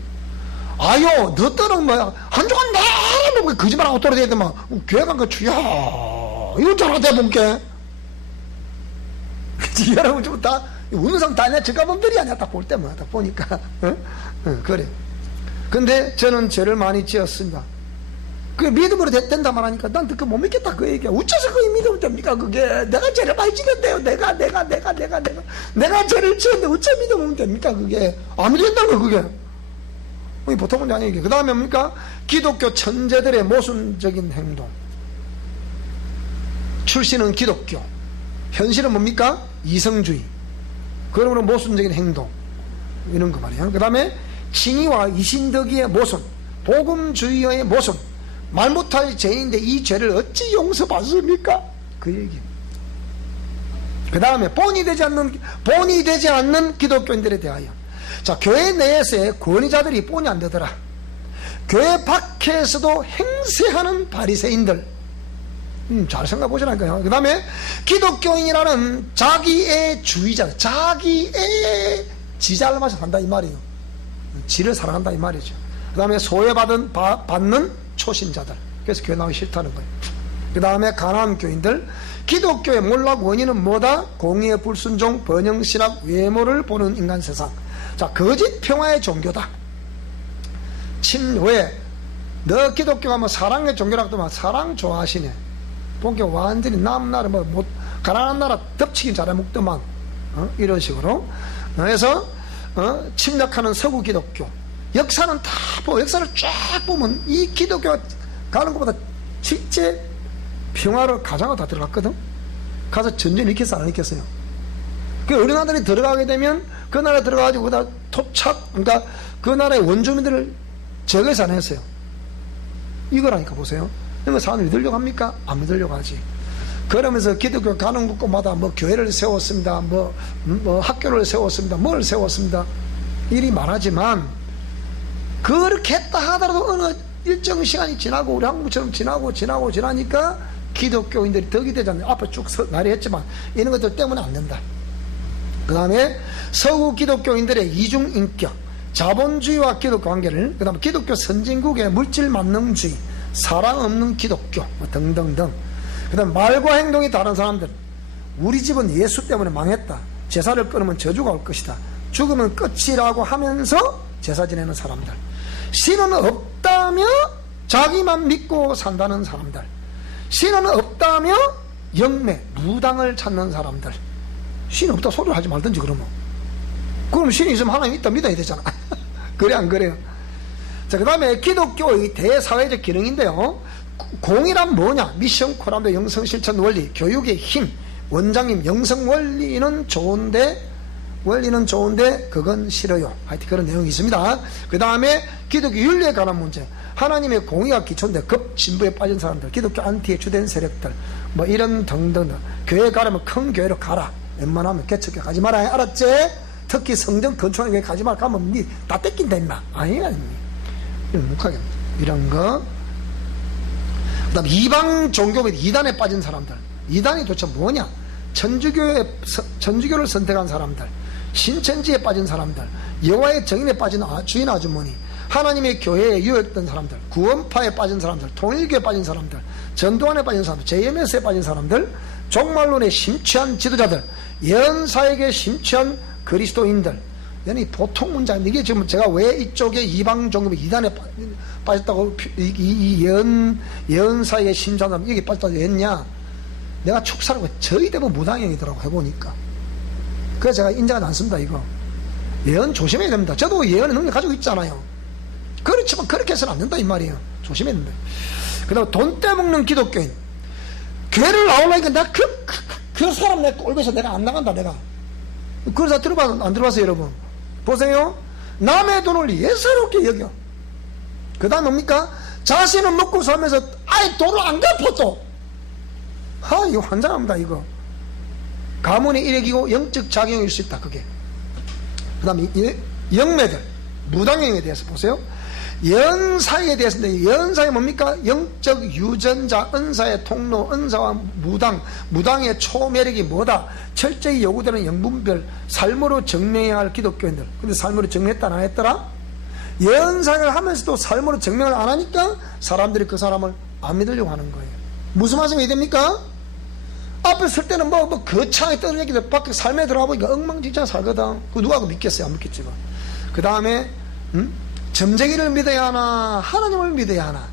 아유, 너 때는 뭐야. 한 주간 내내 뭐 거짓말하고 떨어져야 되면, 교회 간 거 주야. 이거 잘하다 볼게. 여러분 좀 다, 웃는 사람 다 아니야. 저가범들이 아니야. 딱 볼 때만. 딱 보니까. 그래. 근데 저는 죄를 많이 지었습니다. 그게 믿음으로 된다 말하니까 난 그거 못 믿겠다 그 얘기야. 어째서 그게 믿으면 됩니까? 그게 내가 죄를 많이 지었대요. 내가 죄를 지었는데 어째 믿으면 됩니까? 그게 안 된다는 거 그게. 보통 문제 아니에요. 그 다음에 뭡니까? 기독교 천재들의 모순적인 행동. 출신은 기독교, 현실은 뭡니까? 이성주의. 그러므로 모순적인 행동, 이런 거 말이에요. 그 다음에 칭의와 이신덕이의 모순, 복음주의의 모순. 말 못할 죄인데 이 죄를 어찌 용서받습니까? 그 얘기. 그 다음에 본이 되지 않는 기독교인들에 대하여. 자, 교회 내에서의 권위자들이 본이 안 되더라. 교회 밖에서도 행세하는 바리새인들. 잘 생각해 보시라니까요. 그 다음에 기독교인이라는 자기의 주의자, 자기의 지잘맞아 산다 이 말이에요. 지를 사랑한다 이 말이죠. 그 다음에 소외받는 초신자들. 그래서 교회 나오기 싫다는 거예요. 그 다음에 가난한 교인들. 기독교의 몰락 원인은 뭐다? 공의의 불순종, 번영신학, 외모를 보는 인간 세상. 자, 거짓 평화의 종교다. 왜? 너 기독교가 뭐 사랑의 종교라고 하면 사랑 좋아하시네. 본교 완전히 남나라 가난한 나라 덮치긴 잘해먹더만 이런 식으로. 그래서 침략하는 서구 기독교 역사는 다 보고 역사를 쫙 보면 이 기독교가 가는 것보다 실제 평화를 가장으로 다 들어갔거든. 가서 전쟁 일으켰어 안 일으켰어요? 그 우리나라들이 들어가게 되면 그 나라에 들어가가지고 그다 토착, 그러니까 그 나라의 원주민들을 제거해서 안 했어요. 이거라니까 보세요. 그러면 사람들이 믿으려고 합니까? 안 믿으려고 하지. 그러면서 기독교 가는 곳마다 뭐 교회를 세웠습니다. 뭐 학교를 세웠습니다. 뭘 세웠습니다. 일이 많아지만 그렇게 했다 하더라도 어느 일정 시간이 지나고 우리 한국처럼 지나니까 기독교인들이 덕이 되지 않나요? 앞에 쭉 나열했지만 이런 것들 때문에 안 된다. 그 다음에 서구 기독교인들의 이중인격, 자본주의와 기독교 관계를, 그 다음에 기독교 선진국의 물질 만능주의, 사랑 없는 기독교 등등등. 그 다음에 말과 행동이 다른 사람들. 우리 집은 예수 때문에 망했다. 제사를 끊으면 저주가 올 것이다. 죽으면 끝이라고 하면서 제사 지내는 사람들. 신은 없다며 자기만 믿고 산다는 사람들. 신은 없다며 영매, 무당을 찾는 사람들. 신이 없다 소리를 하지 말든지 그러면. 그럼 신이 있으면 하나님 있다 믿어야 되잖아. 그래 안 그래요? 자, 그 다음에 기독교의 대사회적 기능인데요. 공이란 뭐냐? 미션, 코람도 영성 실천 원리, 교육의 힘, 원장님 영성 원리는 좋은데 그건 싫어요. 하여튼 그런 내용이 있습니다. 그 다음에 기독교 윤리에 관한 문제. 하나님의 공의가 기초인데 급진부에 빠진 사람들, 기독교 안티에 주된 세력들, 뭐 이런 등등. 교회 가려면 큰 교회로 가라. 웬만하면 개척교회 가지 마라. 알았지? 특히 성전 건축하는 교회 가지 마라. 가면 니 다 뺏긴다 임마. 아니야. 이런 못 하겠네. 이런 거. 그 다음 이방 종교의 이단에 빠진 사람들. 이단이 도대체 뭐냐? 천주교를 선택한 사람들, 신천지에 빠진 사람들, 여호와의 정인에 빠진 주인 아주머니, 하나님의 교회에 유혹된 사람들, 구원파에 빠진 사람들, 통일교에 빠진 사람들, 전도안에 빠진 사람들, JMS에 빠진 사람들, 종말론에 심취한 지도자들, 예언사에게 심취한 그리스도인들. yani 보통 문제인데 이게 지금 제가 왜 이쪽에 이방 종교 이단에 빠졌다고 이 예언사에게 심취한 사람 여기 빠졌다고 했냐? 내가 축사라고 저희 대부분 무당형이더라고 해보니까. 그래서 제가 인정하지 않습니다. 이거 예언 조심해야 됩니다. 저도 예언의 능력 가지고 있잖아요. 그렇지만 그렇게 해서는 안 된다 이 말이에요. 조심해야 된다. 그 다음에 돈 떼먹는 기독교인. 교회를 나오려니까 내가 그 사람 내 꼴배서 내가 안 나간다 내가. 그래서 안 들어봤어요 여러분? 보세요. 남의 돈을 예사롭게 여겨. 그 다음 뭡니까? 자신은 먹고 살면서 아예 돈을 안 갚아 또. 이거 환장합니다 이거. 가문의 일액이고 영적 작용일 수 있다 그게. 그 다음에 영매들 무당형에 대해서 보세요. 연사에 대해서인데 연사에 뭡니까? 영적 유전자, 은사의 통로, 은사와 무당의 초매력이 뭐다? 철저히 요구되는 영분별 삶으로 증명해야 할 기독교인들. 근데 삶으로 증명했다 안 했더라? 연사를 하면서도 삶으로 증명을 안 하니까 사람들이 그 사람을 안 믿으려고 하는 거예요. 무슨 말씀이 됩니까? 앞에 설 때는 거창하게 떠는 얘기들 밖에 삶에 들어가 보니까 엉망진창 살거든. 그 누가 믿겠어요? 안 믿겠지. 그 다음에 점쟁이를 믿어야 하나 하나님을 믿어야 하나.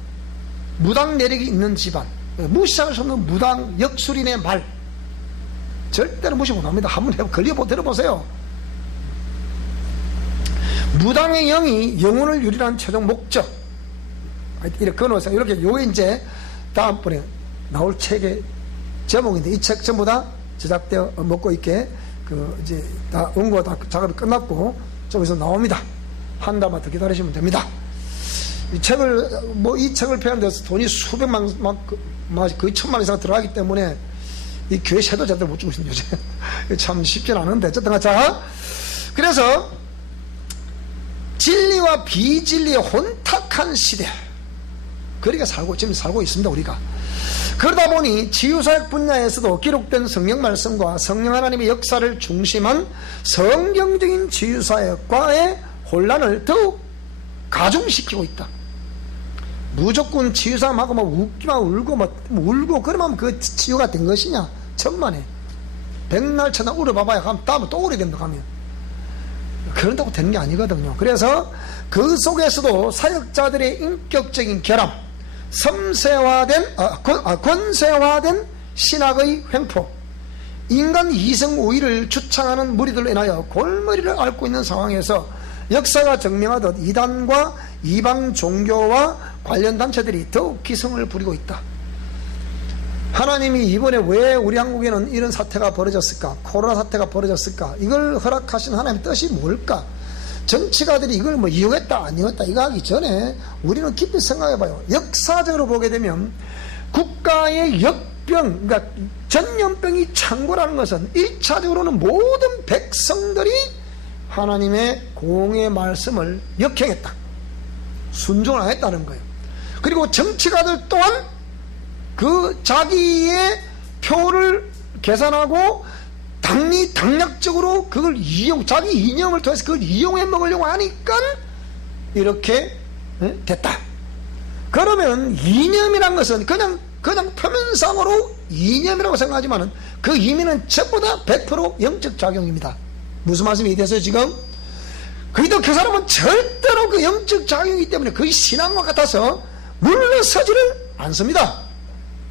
무당 내력이 있는 집안, 무시할 수 없는 무당 역술인의 말 절대로 무시 못합니다. 한번 들어보세요. 무당의 영이 영혼을 유리한 최종 목적. 이렇게 끊어서 이렇게 요게 이제 다음번에 나올 책의 제목인데 이 책 전부 다 제작되어 먹고 있게 이제 다 원고 다 작업이 끝났고 저기서 나옵니다. 한 달만 더 기다리시면 됩니다. 이 책을 펴는 데서 돈이 수백만, 거의 1,000만 이상 들어가기 때문에 이 교회 세도 제대로 못 주고 있는 요새. 참 쉽진 않은데. 어쨌든 자, 그래서 진리와 비진리의 혼탁한 시대. 그렇게 지금 살고 있습니다, 우리가. 그러다 보니 치유사역 분야에서도 기록된 성령 말씀과 성령 하나님의 역사를 중심한 성경적인 치유사역과의 혼란을 더욱 가중시키고 있다. 무조건 치유사하고 웃기만 울고 그러면 그 치유가 된 것이냐? 천만에. 백날 천날 울어봐봐야 다음에 또 울어야 됩니다. 가면 그런다고 되는 게 아니거든요. 그래서 그 속에서도 사역자들의 인격적인 결함, 권세화된 신학의 횡포, 인간 이성 우위를 주창하는 무리들로 인하여 골머리를 앓고 있는 상황에서 역사가 증명하듯 이단과 이방 종교와 관련 단체들이 더욱 기승을 부리고 있다. 하나님이 이번에 왜 우리 한국에는 이런 사태가 벌어졌을까? 코로나 사태가 벌어졌을까? 이걸 허락하신 하나님의 뜻이 뭘까? 정치가들이 이걸 뭐 이용했다 안 이용했다 이거 하기 전에 우리는 깊이 생각해봐요. 역사적으로 보게 되면 국가의 역병, 그러니까 전염병이 창궐하는 것은 1차적으로는 모든 백성들이 하나님의 공의 말씀을 역행했다, 순종을 안 했다는 거예요. 그리고 정치가들 또한 그 자기의 표를 계산하고 당략적으로 그걸 자기 이념을 통해서 그걸 이용해 먹으려고 하니까 이렇게 됐다. 그러면 이념이란 것은 그냥 표면상으로 이념이라고 생각하지만 그 의미는 전부 다 100% 영적 작용입니다. 무슨 말씀이 돼서 지금 그래도 그 사람은 절대로 그 영적 작용이기 때문에 그 신앙과 같아서 물러서지를 않습니다.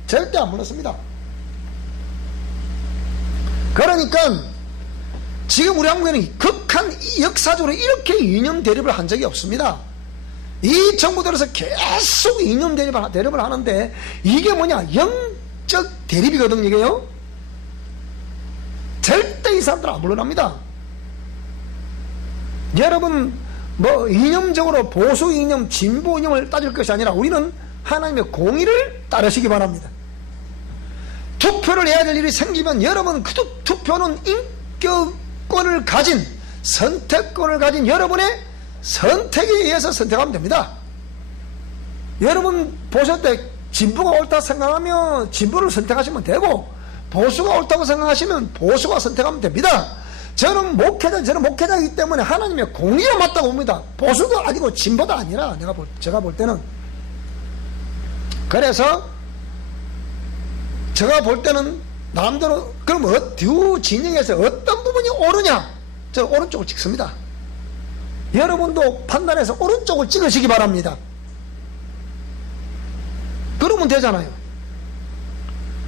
절대 안 물러섭니다. 그러니까 지금 우리 한국에는 극한 역사적으로 이렇게 이념 대립을 한 적이 없습니다. 이 정부 들어서 계속 이념 대립을 하는데 이게 뭐냐? 영적 대립이거든요. 이게요. 절대 이 사람들 안 물러납니다. 여러분 뭐 이념적으로 보수 이념, 진보 이념을 따질 것이 아니라 우리는 하나님의 공의를 따르시기 바랍니다. 투표를 해야 될 일이 생기면 여러분 그 투표는 인격권을 가진, 선택권을 가진 여러분의 선택에 의해서 선택하면 됩니다. 여러분 보실 때 진보가 옳다 생각하면 진보를 선택하시면 되고 보수가 옳다고 생각하시면 보수가 선택하면 됩니다. 저는 목회자이기 때문에 하나님의 공의가 맞다고 봅니다. 보수도 아니고 진보도 아니라 제가 볼 때는. 그래서 제가 볼 때는 남들은 그럼 두 진영에서 어떤 부분이 옳으냐? 저는 오른쪽을 찍습니다. 여러분도 판단해서 오른쪽을 찍으시기 바랍니다. 그러면 되잖아요.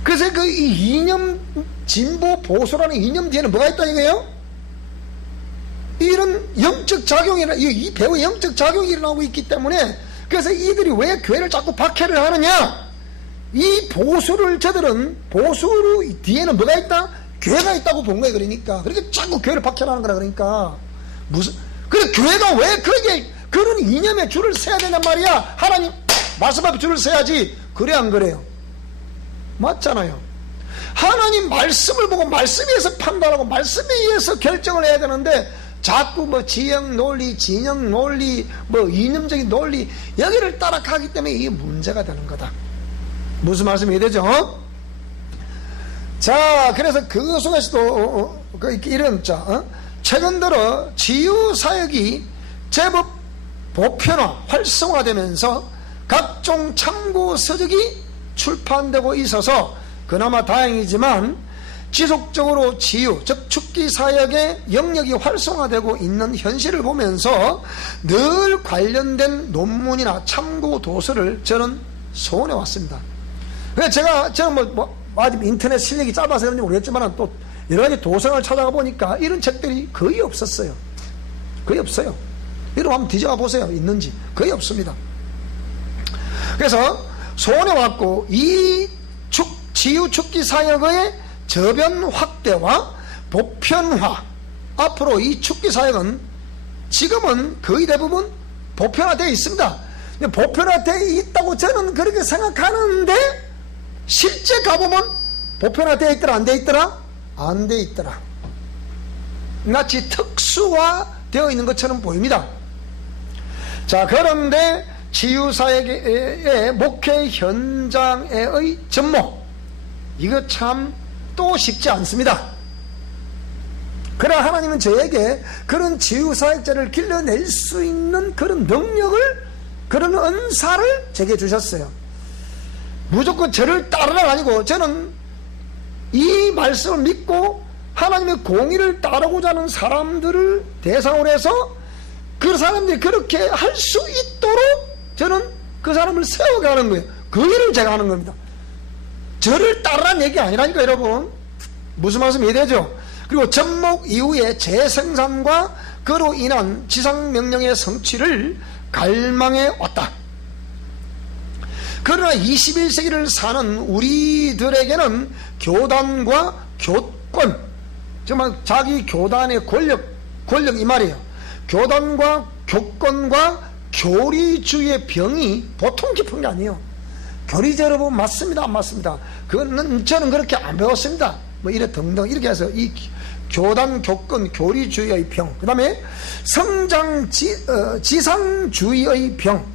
그래서 그 이념 진보 보수라는 이념 뒤에는 뭐가 있다 이거예요? 이런 영적 작용이나 이 배우의 영적 작용이 일어나고 있기 때문에 그래서 이들이 왜 교회를 자꾸 박해를 하느냐? 이 보수를 저들은 보수 뒤에는 뭐가 있다? 교회가 있다고 본 거예요. 그러니까 자꾸 교회를 박해하는 거라. 그러니까 그래 교회가 왜 그런 이념에 줄을 서야 되냔 말이야. 하나님 말씀 앞에 줄을 서야지. 그래 안 그래요? 맞잖아요. 하나님 말씀을 보고 말씀에 의해서 판단하고 말씀에 의해서 결정을 해야 되는데 자꾸 뭐 지형 논리, 진영 논리, 뭐 이념적인 논리 여기를 따라가기 때문에 이게 문제가 되는 거다. 무슨 말씀이 되죠? 자, 그래서 그 속에서도 이런 최근 들어 치유사역이 제법 보편화, 활성화되면서 각종 참고 서적이 출판되고 있어서 그나마 다행이지만 지속적으로 치유, 즉 축기사역의 영역이 활성화되고 있는 현실을 보면서 늘 관련된 논문이나 참고 도서를 저는 소원해 왔습니다. 제가 아직 인터넷 실력이 짧아서 그런지 모르겠지만 또 여러 가지 도서를 찾아가 보니까 이런 책들이 거의 없었어요. 거의 없어요. 여러분 한번 뒤져가 보세요. 있는지. 거의 없습니다. 그래서 소원해 왔고 이 치유 축기 사역의 저변 확대와 보편화, 앞으로 이 축기 사역은 지금은 거의 대부분 보편화되어 있습니다. 보편화되어 있다고 저는 그렇게 생각하는데 실제 가보면 보편화되어 있더라 안 되어 있더라? 안 되어 있더라. 마치 특수화되어 있는 것처럼 보입니다. 자, 그런데 치유사역의 목회 현장의 접목, 이거 참 또 쉽지 않습니다. 그러나 하나님은 저에게 그런 치유사역자를 길러낼 수 있는 그런 능력을, 그런 은사를 제게 주셨어요. 무조건 저를 따르라 아니고 저는 이 말씀을 믿고 하나님의 공의를 따르고자 하는 사람들을 대상으로 해서 그 사람들이 그렇게 할 수 있도록 저는 그 사람을 세워가는 거예요. 그 일을 제가 하는 겁니다. 저를 따르라는 얘기 아니라니까 여러분. 무슨 말씀 이해되죠? 그리고 접목 이후에 재생산과 그로 인한 지상명령의 성취를 갈망해 왔다. 그러나 21세기를 사는 우리들에게는 교단과 교권, 정말 자기 교단의 권력 이 말이에요. 교단과 교권과 교리주의의 병이 보통 깊은 게 아니에요. 교리제 여러분 맞습니다, 안 맞습니다? 그거는 저는 그렇게 안 배웠습니다. 뭐 이래 등등 이렇게 해서 이 교단, 교권, 교리주의의 병, 그 다음에 지상주의의 병,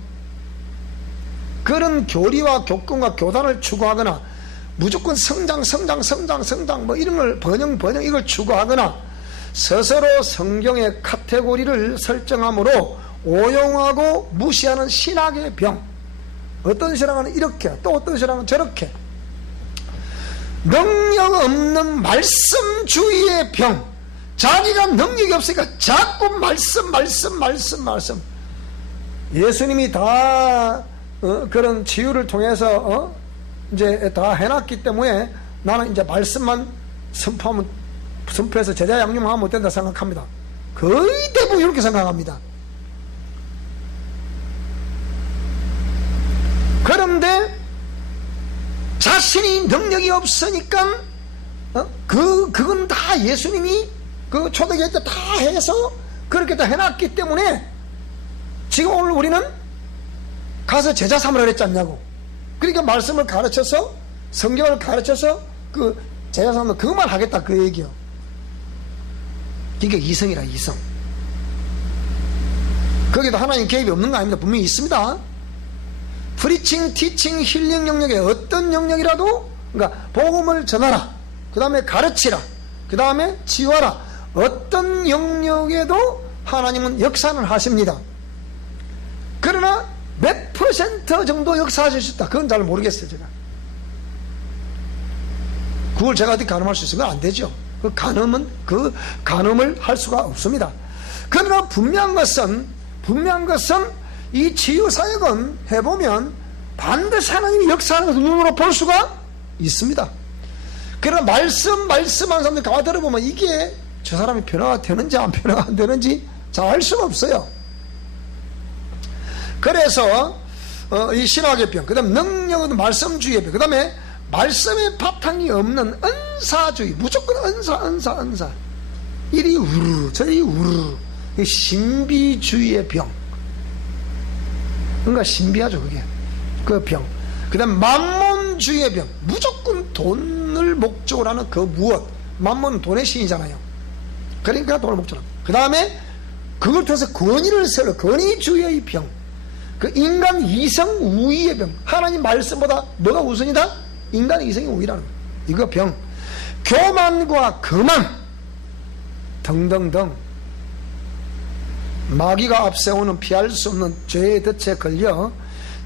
그런 교리와 교권과 교단을 추구하거나 무조건 성장 뭐 이런 걸 번영 이걸 추구하거나 스스로 성경의 카테고리를 설정함으로 오용하고 무시하는 신학의 병. 어떤 신학은 이렇게, 또 어떤 신학은 저렇게. 능력 없는 말씀주의의 병. 자기가 능력이 없으니까 자꾸 말씀. 예수님이 다 그런 치유를 통해서 이제 다 해놨기 때문에 나는 이제 말씀만 선포해서 제자 양육하면 못 된다 생각합니다. 거의 대부분 이렇게 생각합니다. 그런데 자신이 능력이 없으니까 그건 다 예수님이 그 초대교회 때 다 해서 그렇게 다 해놨기 때문에 지금 오늘 우리는 가서 제자 삼으라 그랬지 않냐고. 그러니까 말씀을 가르쳐서 성경을 가르쳐서 그 제자 삼으면 그것만 하겠다 그 얘기요. 이게 이성이라 이성. 거기도 하나님 개입이 없는 거 아닙니다. 분명히 있습니다. 프리칭, 티칭, 힐링 영역에 어떤 영역이라도 그러니까 복음을 전하라, 그 다음에 가르치라, 그 다음에 치유하라, 어떤 영역에도 하나님은 역사는 하십니다. 그러나 몇 % 정도 역사하실 수 있다, 그건 잘 모르겠어요. 제가 그걸 제가 어떻게 가늠할 수 있으면 안 되죠. 그 가늠을 할 수가 없습니다. 그러나 분명한 것은 이 치유사역은 해보면 반드시 하나님이 역사하는 것을 눈으로 볼 수가 있습니다. 그러나 말씀하는 사람들 가만 들어보면 이게 저 사람이 변화가 되는지 안 변화가 안 되는지 잘 알 수가 없어요. 그래서 이 신학의 병, 그 다음에 능력은 말씀주의의 병, 그 다음에 말씀의 바탕이 없는 은사주의, 무조건 은사 이리 우르르 저리 우르르, 신비주의의 병. 뭔가 신비하죠 그게, 그 병. 그 다음 만몬주의의 병, 무조건 돈을 목적으로 하는 그 무엇. 만몬은 돈의 신이잖아요. 그러니까 돈을 목적으로. 그 다음에 그걸 통해서 권위를 세우는 권위주의의 병, 그 인간 이성 우위의 병. 하나님 말씀보다 뭐가 우선이다? 인간의 이성이 우위라는 거예요. 이거 병. 교만과 거만 등등등, 마귀가 앞세우는 피할 수 없는 죄의 덫에 걸려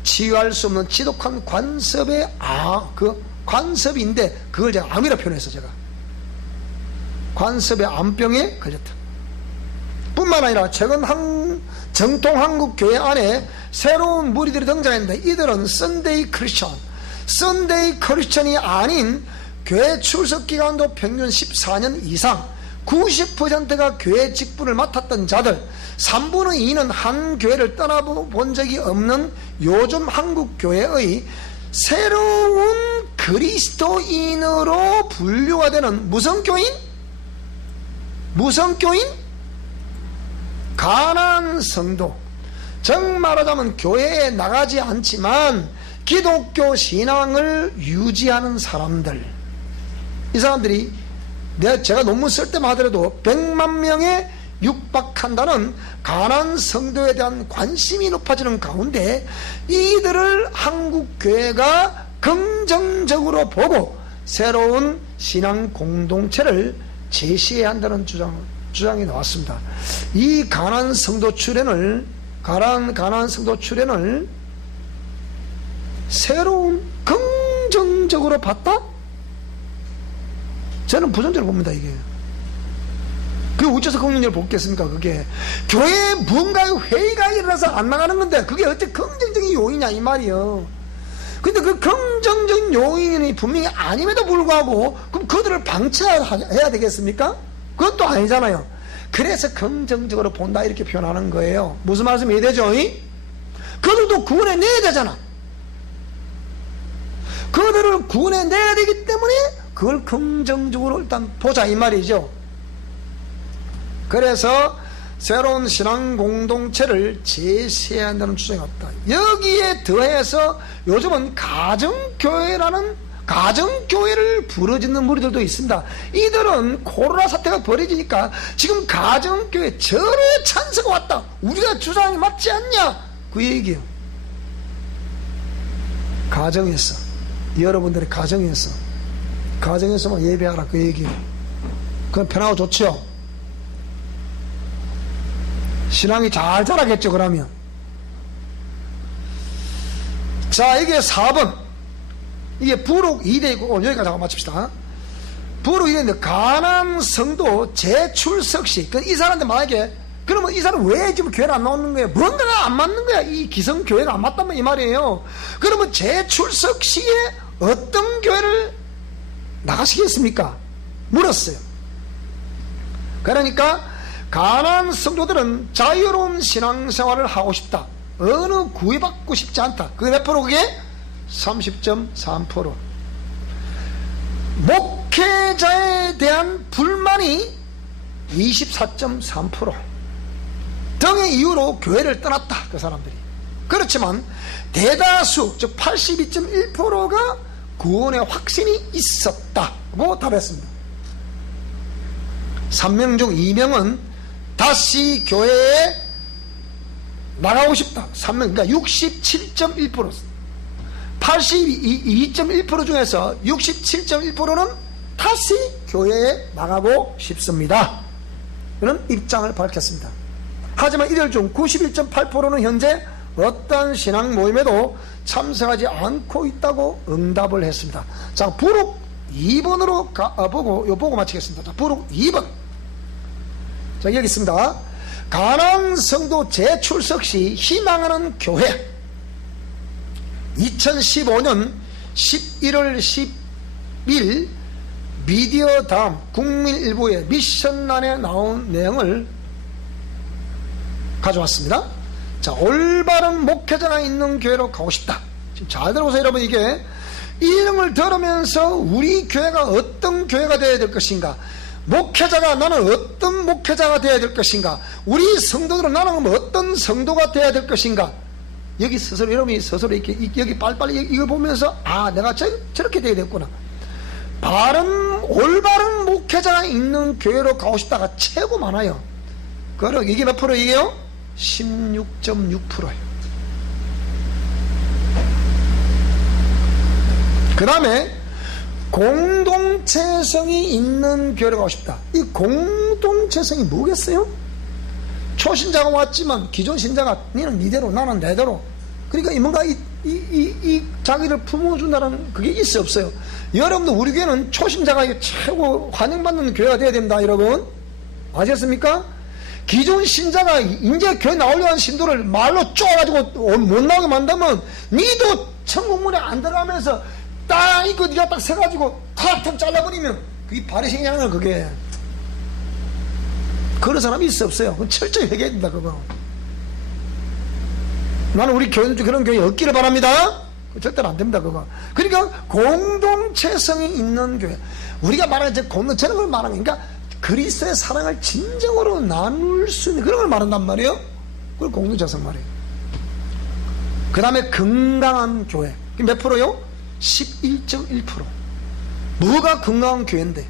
치유할 수 없는 지독한 관습의 그 관습인데, 그걸 제가 암이라 표현했어. 제가 관습의 암병에 걸렸다. 뿐만 아니라 최근 정통 한국 교회 안에 새로운 무리들이 등장했는데, 이들은 썬데이 크리스천이 아닌 교회 출석 기간도 평균 14년 이상, 90%가 교회 직분을 맡았던 자들, 3분의 2는 한 교회를 떠나본 적이 없는 요즘 한국 교회의 새로운 그리스도인으로 분류가 되는 무슨 교인? 가난한 성도. 정 말하자면 교회에 나가지 않지만 기독교 신앙을 유지하는 사람들. 이 사람들이 제가 논문 쓸 때만 하더라도 100만 명에 육박한다는 가난한 성도에 대한 관심이 높아지는 가운데, 이들을 한국교회가 긍정적으로 보고 새로운 신앙 공동체를 제시해야 한다는 주장이 나왔습니다. 이 가난한 성도 출현을 새로운 긍정적으로 봤다? 저는 부정적으로 봅니다. 이게 그게 어째서 긍정적으로 보겠습니까? 그게 교회에 뭔가 회의가 일어나서 안 나가는 건데 그게 어째 긍정적인 요인이냐 이 말이요. 근데 그 긍정적인 요인이 분명히 아님에도 불구하고 그럼 그들을 방치해야 되겠습니까? 그것도 아니잖아요. 그래서 긍정적으로 본다 이렇게 표현하는 거예요. 무슨 말씀이 이해되죠? 그들도 구원해내야 되잖아. 그들을 구원해내야 되기 때문에 그걸 긍정적으로 일단 보자 이 말이죠. 그래서 새로운 신앙 공동체를 제시해야 한다는 주장이 없다. 여기에 더해서 요즘은 가정교회를 부르짖는 무리들도 있습니다. 이들은 코로나 사태가 벌어지니까 지금 가정교회 절에 찬스가 왔다. 우리가 주장이 맞지 않냐? 그 얘기예요. 가정에서, 여러분들의 가정에서만 예배하라 그 얘기예요. 그건 편하고 좋죠. 신앙이 잘 자라겠죠. 그러면 자, 이게 4번, 이게 부록 2대이고 여기까지 하고 마칩시다. 부록 2대인데 가난 성도 재출석 시, 이 사람한테 만약에 그러면 이 사람 왜 지금 교회를 안 나오는 거예요? 뭔가가 안 맞는 거야. 이 기성 교회가 안 맞다면 이 말이에요. 그러면 재출석 시에 어떤 교회를 나가시겠습니까? 물었어요. 그러니까 가난 성도들은 자유로운 신앙생활을 하고 싶다. 어느 구애받고 싶지 않다. 그게 몇 프로? 그게 30.3%. 목회자에 대한 불만이 24.3% 등의 이유로 교회를 떠났다. 그 사람들이. 그렇지만 대다수 즉 82.1%가 구원의 확신이 있었다고 답했습니다. 3명 중 2명은 다시 교회에 나가고 싶다. 3명, 그러니까 67.1%. 82.1% 중에서 67.1%는 다시 교회에 나가고 싶습니다. 이런 입장을 밝혔습니다. 하지만 이들 중 91.8%는 현재 어떤 신앙 모임에도 참석하지 않고 있다고 응답을 했습니다. 자, 부록 2번으로 보고 마치겠습니다. 자, 부록 2번. 자, 여기 있습니다. 가난 성도 재출석 시 희망하는 교회. 2015년 11월 10일 미디어 다음 국민일보의 미션란에 나온 내용을 가져왔습니다. 자, 올바른 목회자가 있는 교회로 가고 싶다. 지금 잘 들어보세요, 여러분. 이게 이름을 들으면서 우리 교회가 어떤 교회가 되어야 될 것인가, 목회자가 나는 어떤 목회자가 되어야 될 것인가, 우리 성도들은 나는 어떤 성도가 되어야 될 것인가, 여기 스스로 여러분이 스스로 이렇게 여기 빨리빨리 이걸 보면서 내가 저렇게 되어야 되겠구나. 올바른 목회자가 있는 교회로 가고 싶다가 최고 많아요. 그럼 이게 몇 프로이게요? 16.6%예요. 그 다음에 공동체성이 있는 교회로 가고 싶다. 이 공동체성이 뭐겠어요? 초신자가 왔지만 기존 신자가 니는 니대로 나는 내대로, 그러니까 뭔가 이 자기를 품어준다는 그게 있어 없어요? 여러분도 우리 교회는 초신자가 최고 환영받는 교회가 돼야 됩니다. 여러분 아셨습니까? 기존 신자가 이제 교회 나오려고 하는 신도를 말로 쪼가지고 못 나오게 만들면 니도 천국문에 안 들어가면서 딱 이거 니가 딱 세가지고 탁탁 잘라버리면 그게 바리새인이라는 그게. 그런 사람이 있어 없어요? 그건 철저히 회개해야 된다. 그거 나는 우리 교회들 중 그런 교회 없기를 바랍니다. 절대로 안 됩니다. 그거. 그러니까 공동체성이 있는 교회, 우리가 말하는 저런 걸 말하는 거니까 그리스도의 사랑을 진정으로 나눌 수 있는 그런 걸 말한단 말이에요. 그걸 공동체성 말이에요. 그 다음에 건강한 교회. 몇 프로요? 11.1%. 뭐가 건강한 교회인데?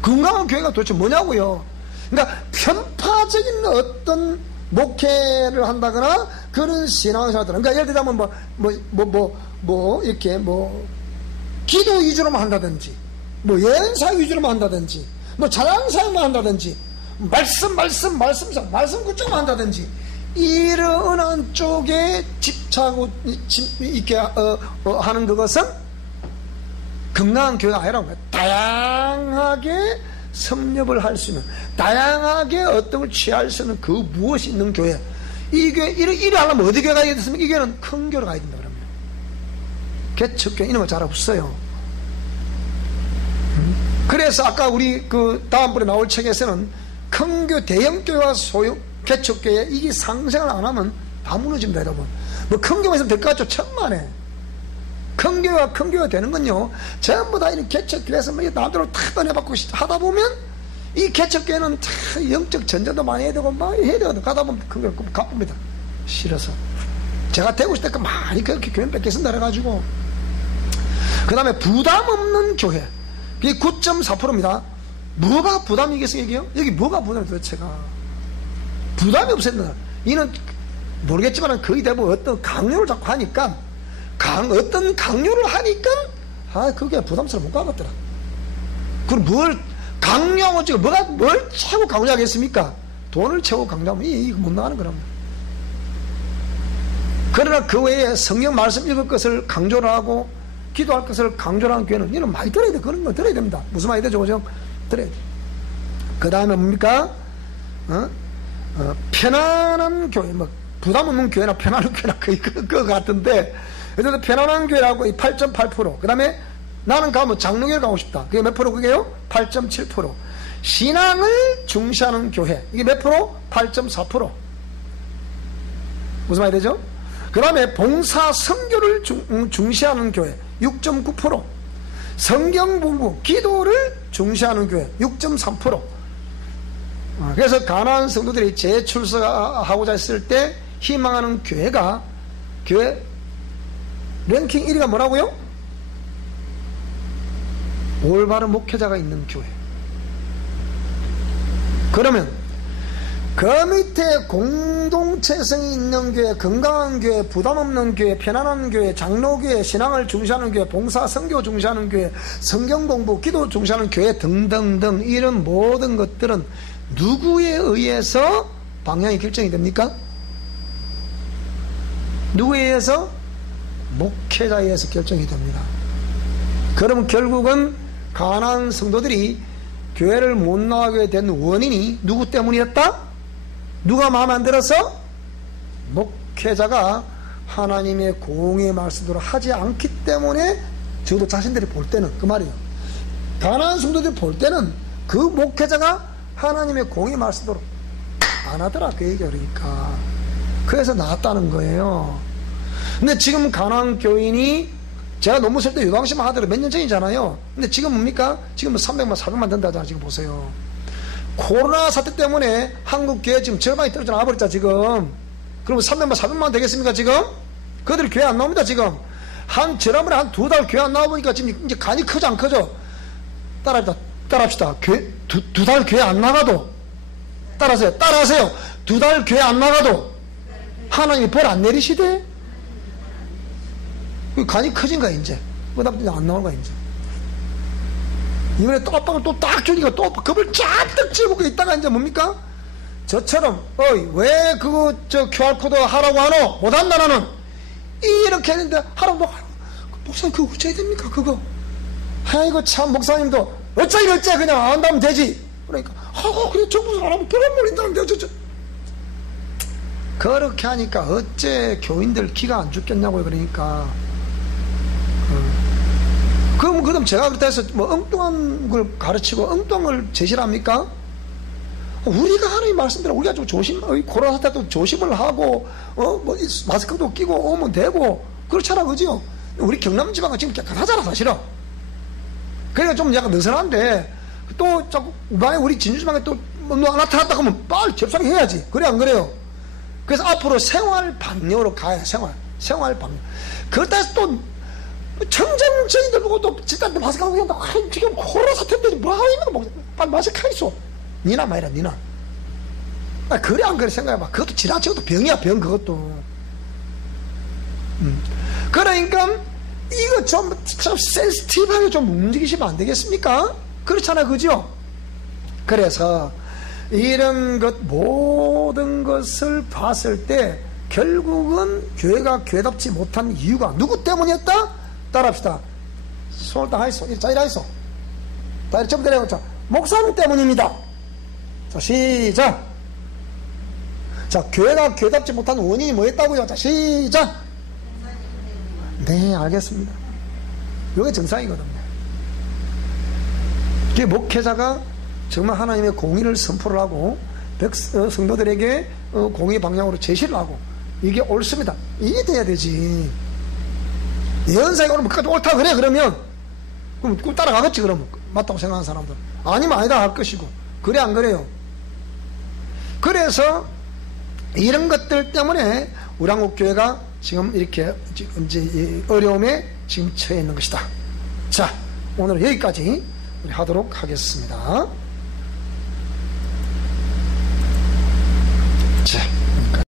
건강한 교회가 도대체 뭐냐고요? 그러니까 편파적인 어떤 목회를 한다거나 그런 신앙생활들, 그러니까 예를 들자면 이렇게 기도 위주로만 한다든지, 예언사 위주로만 한다든지, 자랑사역만 한다든지, 말씀 그쪽만 한다든지, 이러한 쪽에 집착하고 이렇게 하는 그것은 건강한 교회가 아니라는 거예요. 다양하게 섭렵을 할 수 있는, 다양하게 어떤 걸 취할 수 있는 그 무엇이 있는 교회. 이 교회, 이래 하려면 어디 교회 가야 되겠습니까? 이 교회는 큰 교회로 가야 된다. 그러면 개척교회 이런 거 잘 없어요. 그래서 아까 우리 그 다음번에 나올 책에서는 큰 교회, 대형교회와 소형 개척교회 이게 상생을 안 하면 다 무너집니다, 여러분. 뭐 큰 교회에서 될 것 같죠? 천만에. 큰 교회와 큰 교회가 되는 건요, 전부 다 이런 개척교회에서 뭐 남들로 다 떠내받고 하다 보면 이 개척교회는 참 영적 전전도 많이 해야 되고 막 해야 되거든. 가다 보면 큰 교회 가쁩니다. 싫어서. 제가 되고 있을 때 많이 그렇게 교회 뺏겼습니다. 그래가지고. 그 다음에 부담 없는 교회. 이게 9.4%입니다. 뭐가 부담이겠어요, 여기요? 여기 뭐가 부담이 도대체가? 부담이 없습니다. 이는 모르겠지만 거의 대부분 어떤 강요를 자꾸 하니까, 어떤 강요를 하니까, 그게 부담스러워 못 가겠더라. 그럼 뭘, 강요하고 지금 뭘 최고 강요하겠습니까? 돈을 최고 강요하면 이거 못 나가는 거랍니다. 그러나 그 외에 성경 말씀 읽을 것을 강조를 하고, 기도할 것을 강조를 하는 교회는 이런 많이 들어야 돼. 그런 거 들어야 됩니다. 무슨 말이 되죠, 그죠? 들어야 돼. 그 다음에 뭡니까? 편안한 교회, 뭐, 부담 없는 교회나 편안한 교회나 거의 그거 같은데, 그래서 편안한 교회라고 8.8%. 그 다음에 나는 가면 장로교회 가고 싶다. 그게 몇 프로 그게요? 8.7%. 신앙을 중시하는 교회. 이게 몇 프로? 8.4%. 무슨 말이 되죠? 그 다음에 봉사 선교를 중시하는 교회 6.9%, 성경 공부 기도를 중시하는 교회 6.3%. 그래서 가난한 성도들이 재출석하고자 했을 때 희망하는 교회가 교회 랭킹 1위가 뭐라고요? 올바른 목회자가 있는 교회. 그러면 그 밑에 공동체성이 있는 교회, 건강한 교회, 부담 없는 교회, 편안한 교회, 장로교회, 신앙을 중시하는 교회, 봉사, 선교 중시하는 교회, 성경 공부, 기도 중시하는 교회 등등등 이런 모든 것들은 누구에 의해서 방향이 결정이 됩니까? 누구에 의해서? 목회자에 의해서 결정이 됩니다. 그러면 결국은 가난한 성도들이 교회를 못 나가게 된 원인이 누구 때문이었다? 누가 마음에 안 들어서? 목회자가 하나님의 공의 말씀대로 하지 않기 때문에 저도 자신들이 볼 때는 그 말이에요. 가난한 성도들이 볼 때는 그 목회자가 하나님의 공의 말씀대로 안 하더라 그 얘기야. 그러니까 그래서 나왔다는 거예요. 근데 지금 가난한 교인이 제가 논문 쓸 때 유광시만 하더라도 몇 년 전이잖아요. 근데 지금 뭡니까? 지금 300만 400만 된다잖아. 지금 보세요. 코로나 사태 때문에 한국 교회 지금 절반이 떨어져 나와버렸다 지금. 그러면 300만 400만 되겠습니까 지금? 그들이 교회 안 나옵니다 지금. 지난번에 한 2달 교회 안 나와보니까 지금 이제 간이 커져 안 커져? 따라합시다. 두 달 교회 안 나가도 따라하세요. 2달 교회 안 나가도 하나님이 벌 안 내리시대? 간이 커진 거야 이제. 그다음에 안 나올 거야 이제. 이번에 또 압박을 또 딱 주니까 또 겁을 잔뜩 집고 있다가 이제 뭡니까? 저처럼 왜 그거 QR코드 하라고 하노? 못한다 나는. 이렇게 했는데 하라고 목사님 그거 어째야 됩니까 그거? 아이고 참 목사님도 어째 그냥 안 한다면 되지. 그러니까 그래 정부 사람은 별안 몰린다는데 그렇게 하니까 어째 교인들 기가 안 죽겠냐고요. 그러니까 그럼 제가 그렇다 해서 뭐 엉뚱한 걸 가르치고 엉뚱한 걸 제시를 합니까? 우리가 하나님 말씀대로 우리가 좀 코로나 사태 도 조심을 하고 뭐 마스크도 끼고 오면 되고 그렇잖아, 그죠? 우리 경남 지방은 지금 깨끗하잖아 사실은. 그러니까 좀 약간 느슨한데 또 자꾸 만약 우리 진주 지방에 또 뭐 나타났다 그러면 빨리 접촉해야지. 그래 안 그래요? 그래서 앞으로 생활 방역으로 가야 생활 방역. 그렇다 해서 또 청정주의들 보고 또 집단들 마스크하고 그냥 지금 코로나 사태인데 뭐 하고 있는 거 빨리 마스크 하겠어. 니나 말이라 니나. 그래 안 그래 생각해봐. 그것도 지나치고 또 병이야 병 그것도. 그러니까 이거 좀 센시티브하게 좀 움직이시면 안 되겠습니까? 그렇잖아, 그죠? 그래서 이런 것 모든 것을 봤을 때 결국은 교회가 교회답지 못한 이유가 누구 때문이었다? 따라합시다. 손을 다 하이소. 자, 이라이소. 다리 좀 내려오자. 목사님 때문입니다. 자, 시작. 자, 교회가 교회답지 못한 원인이 뭐였다고요? 자, 시작. 네, 알겠습니다. 이게 정상이거든요. 이게 목회자가 정말 하나님의 공의를 선포를 하고 성도들에게 공의 방향으로 제시를 하고 이게 옳습니다. 이게 돼야 되지. 예언사가 오늘 끝까지 옳다 그래 그러면 그럼 따라가겠지. 그러면 맞다고 생각하는 사람들 아니면 아니다 할 것이고. 그래 안 그래요? 그래서 이런 것들 때문에 우리 한국교회가 지금 이렇게 이제 어려움에 지금 처해 있는 것이다. 자, 오늘 여기까지 우리 하도록 하겠습니다.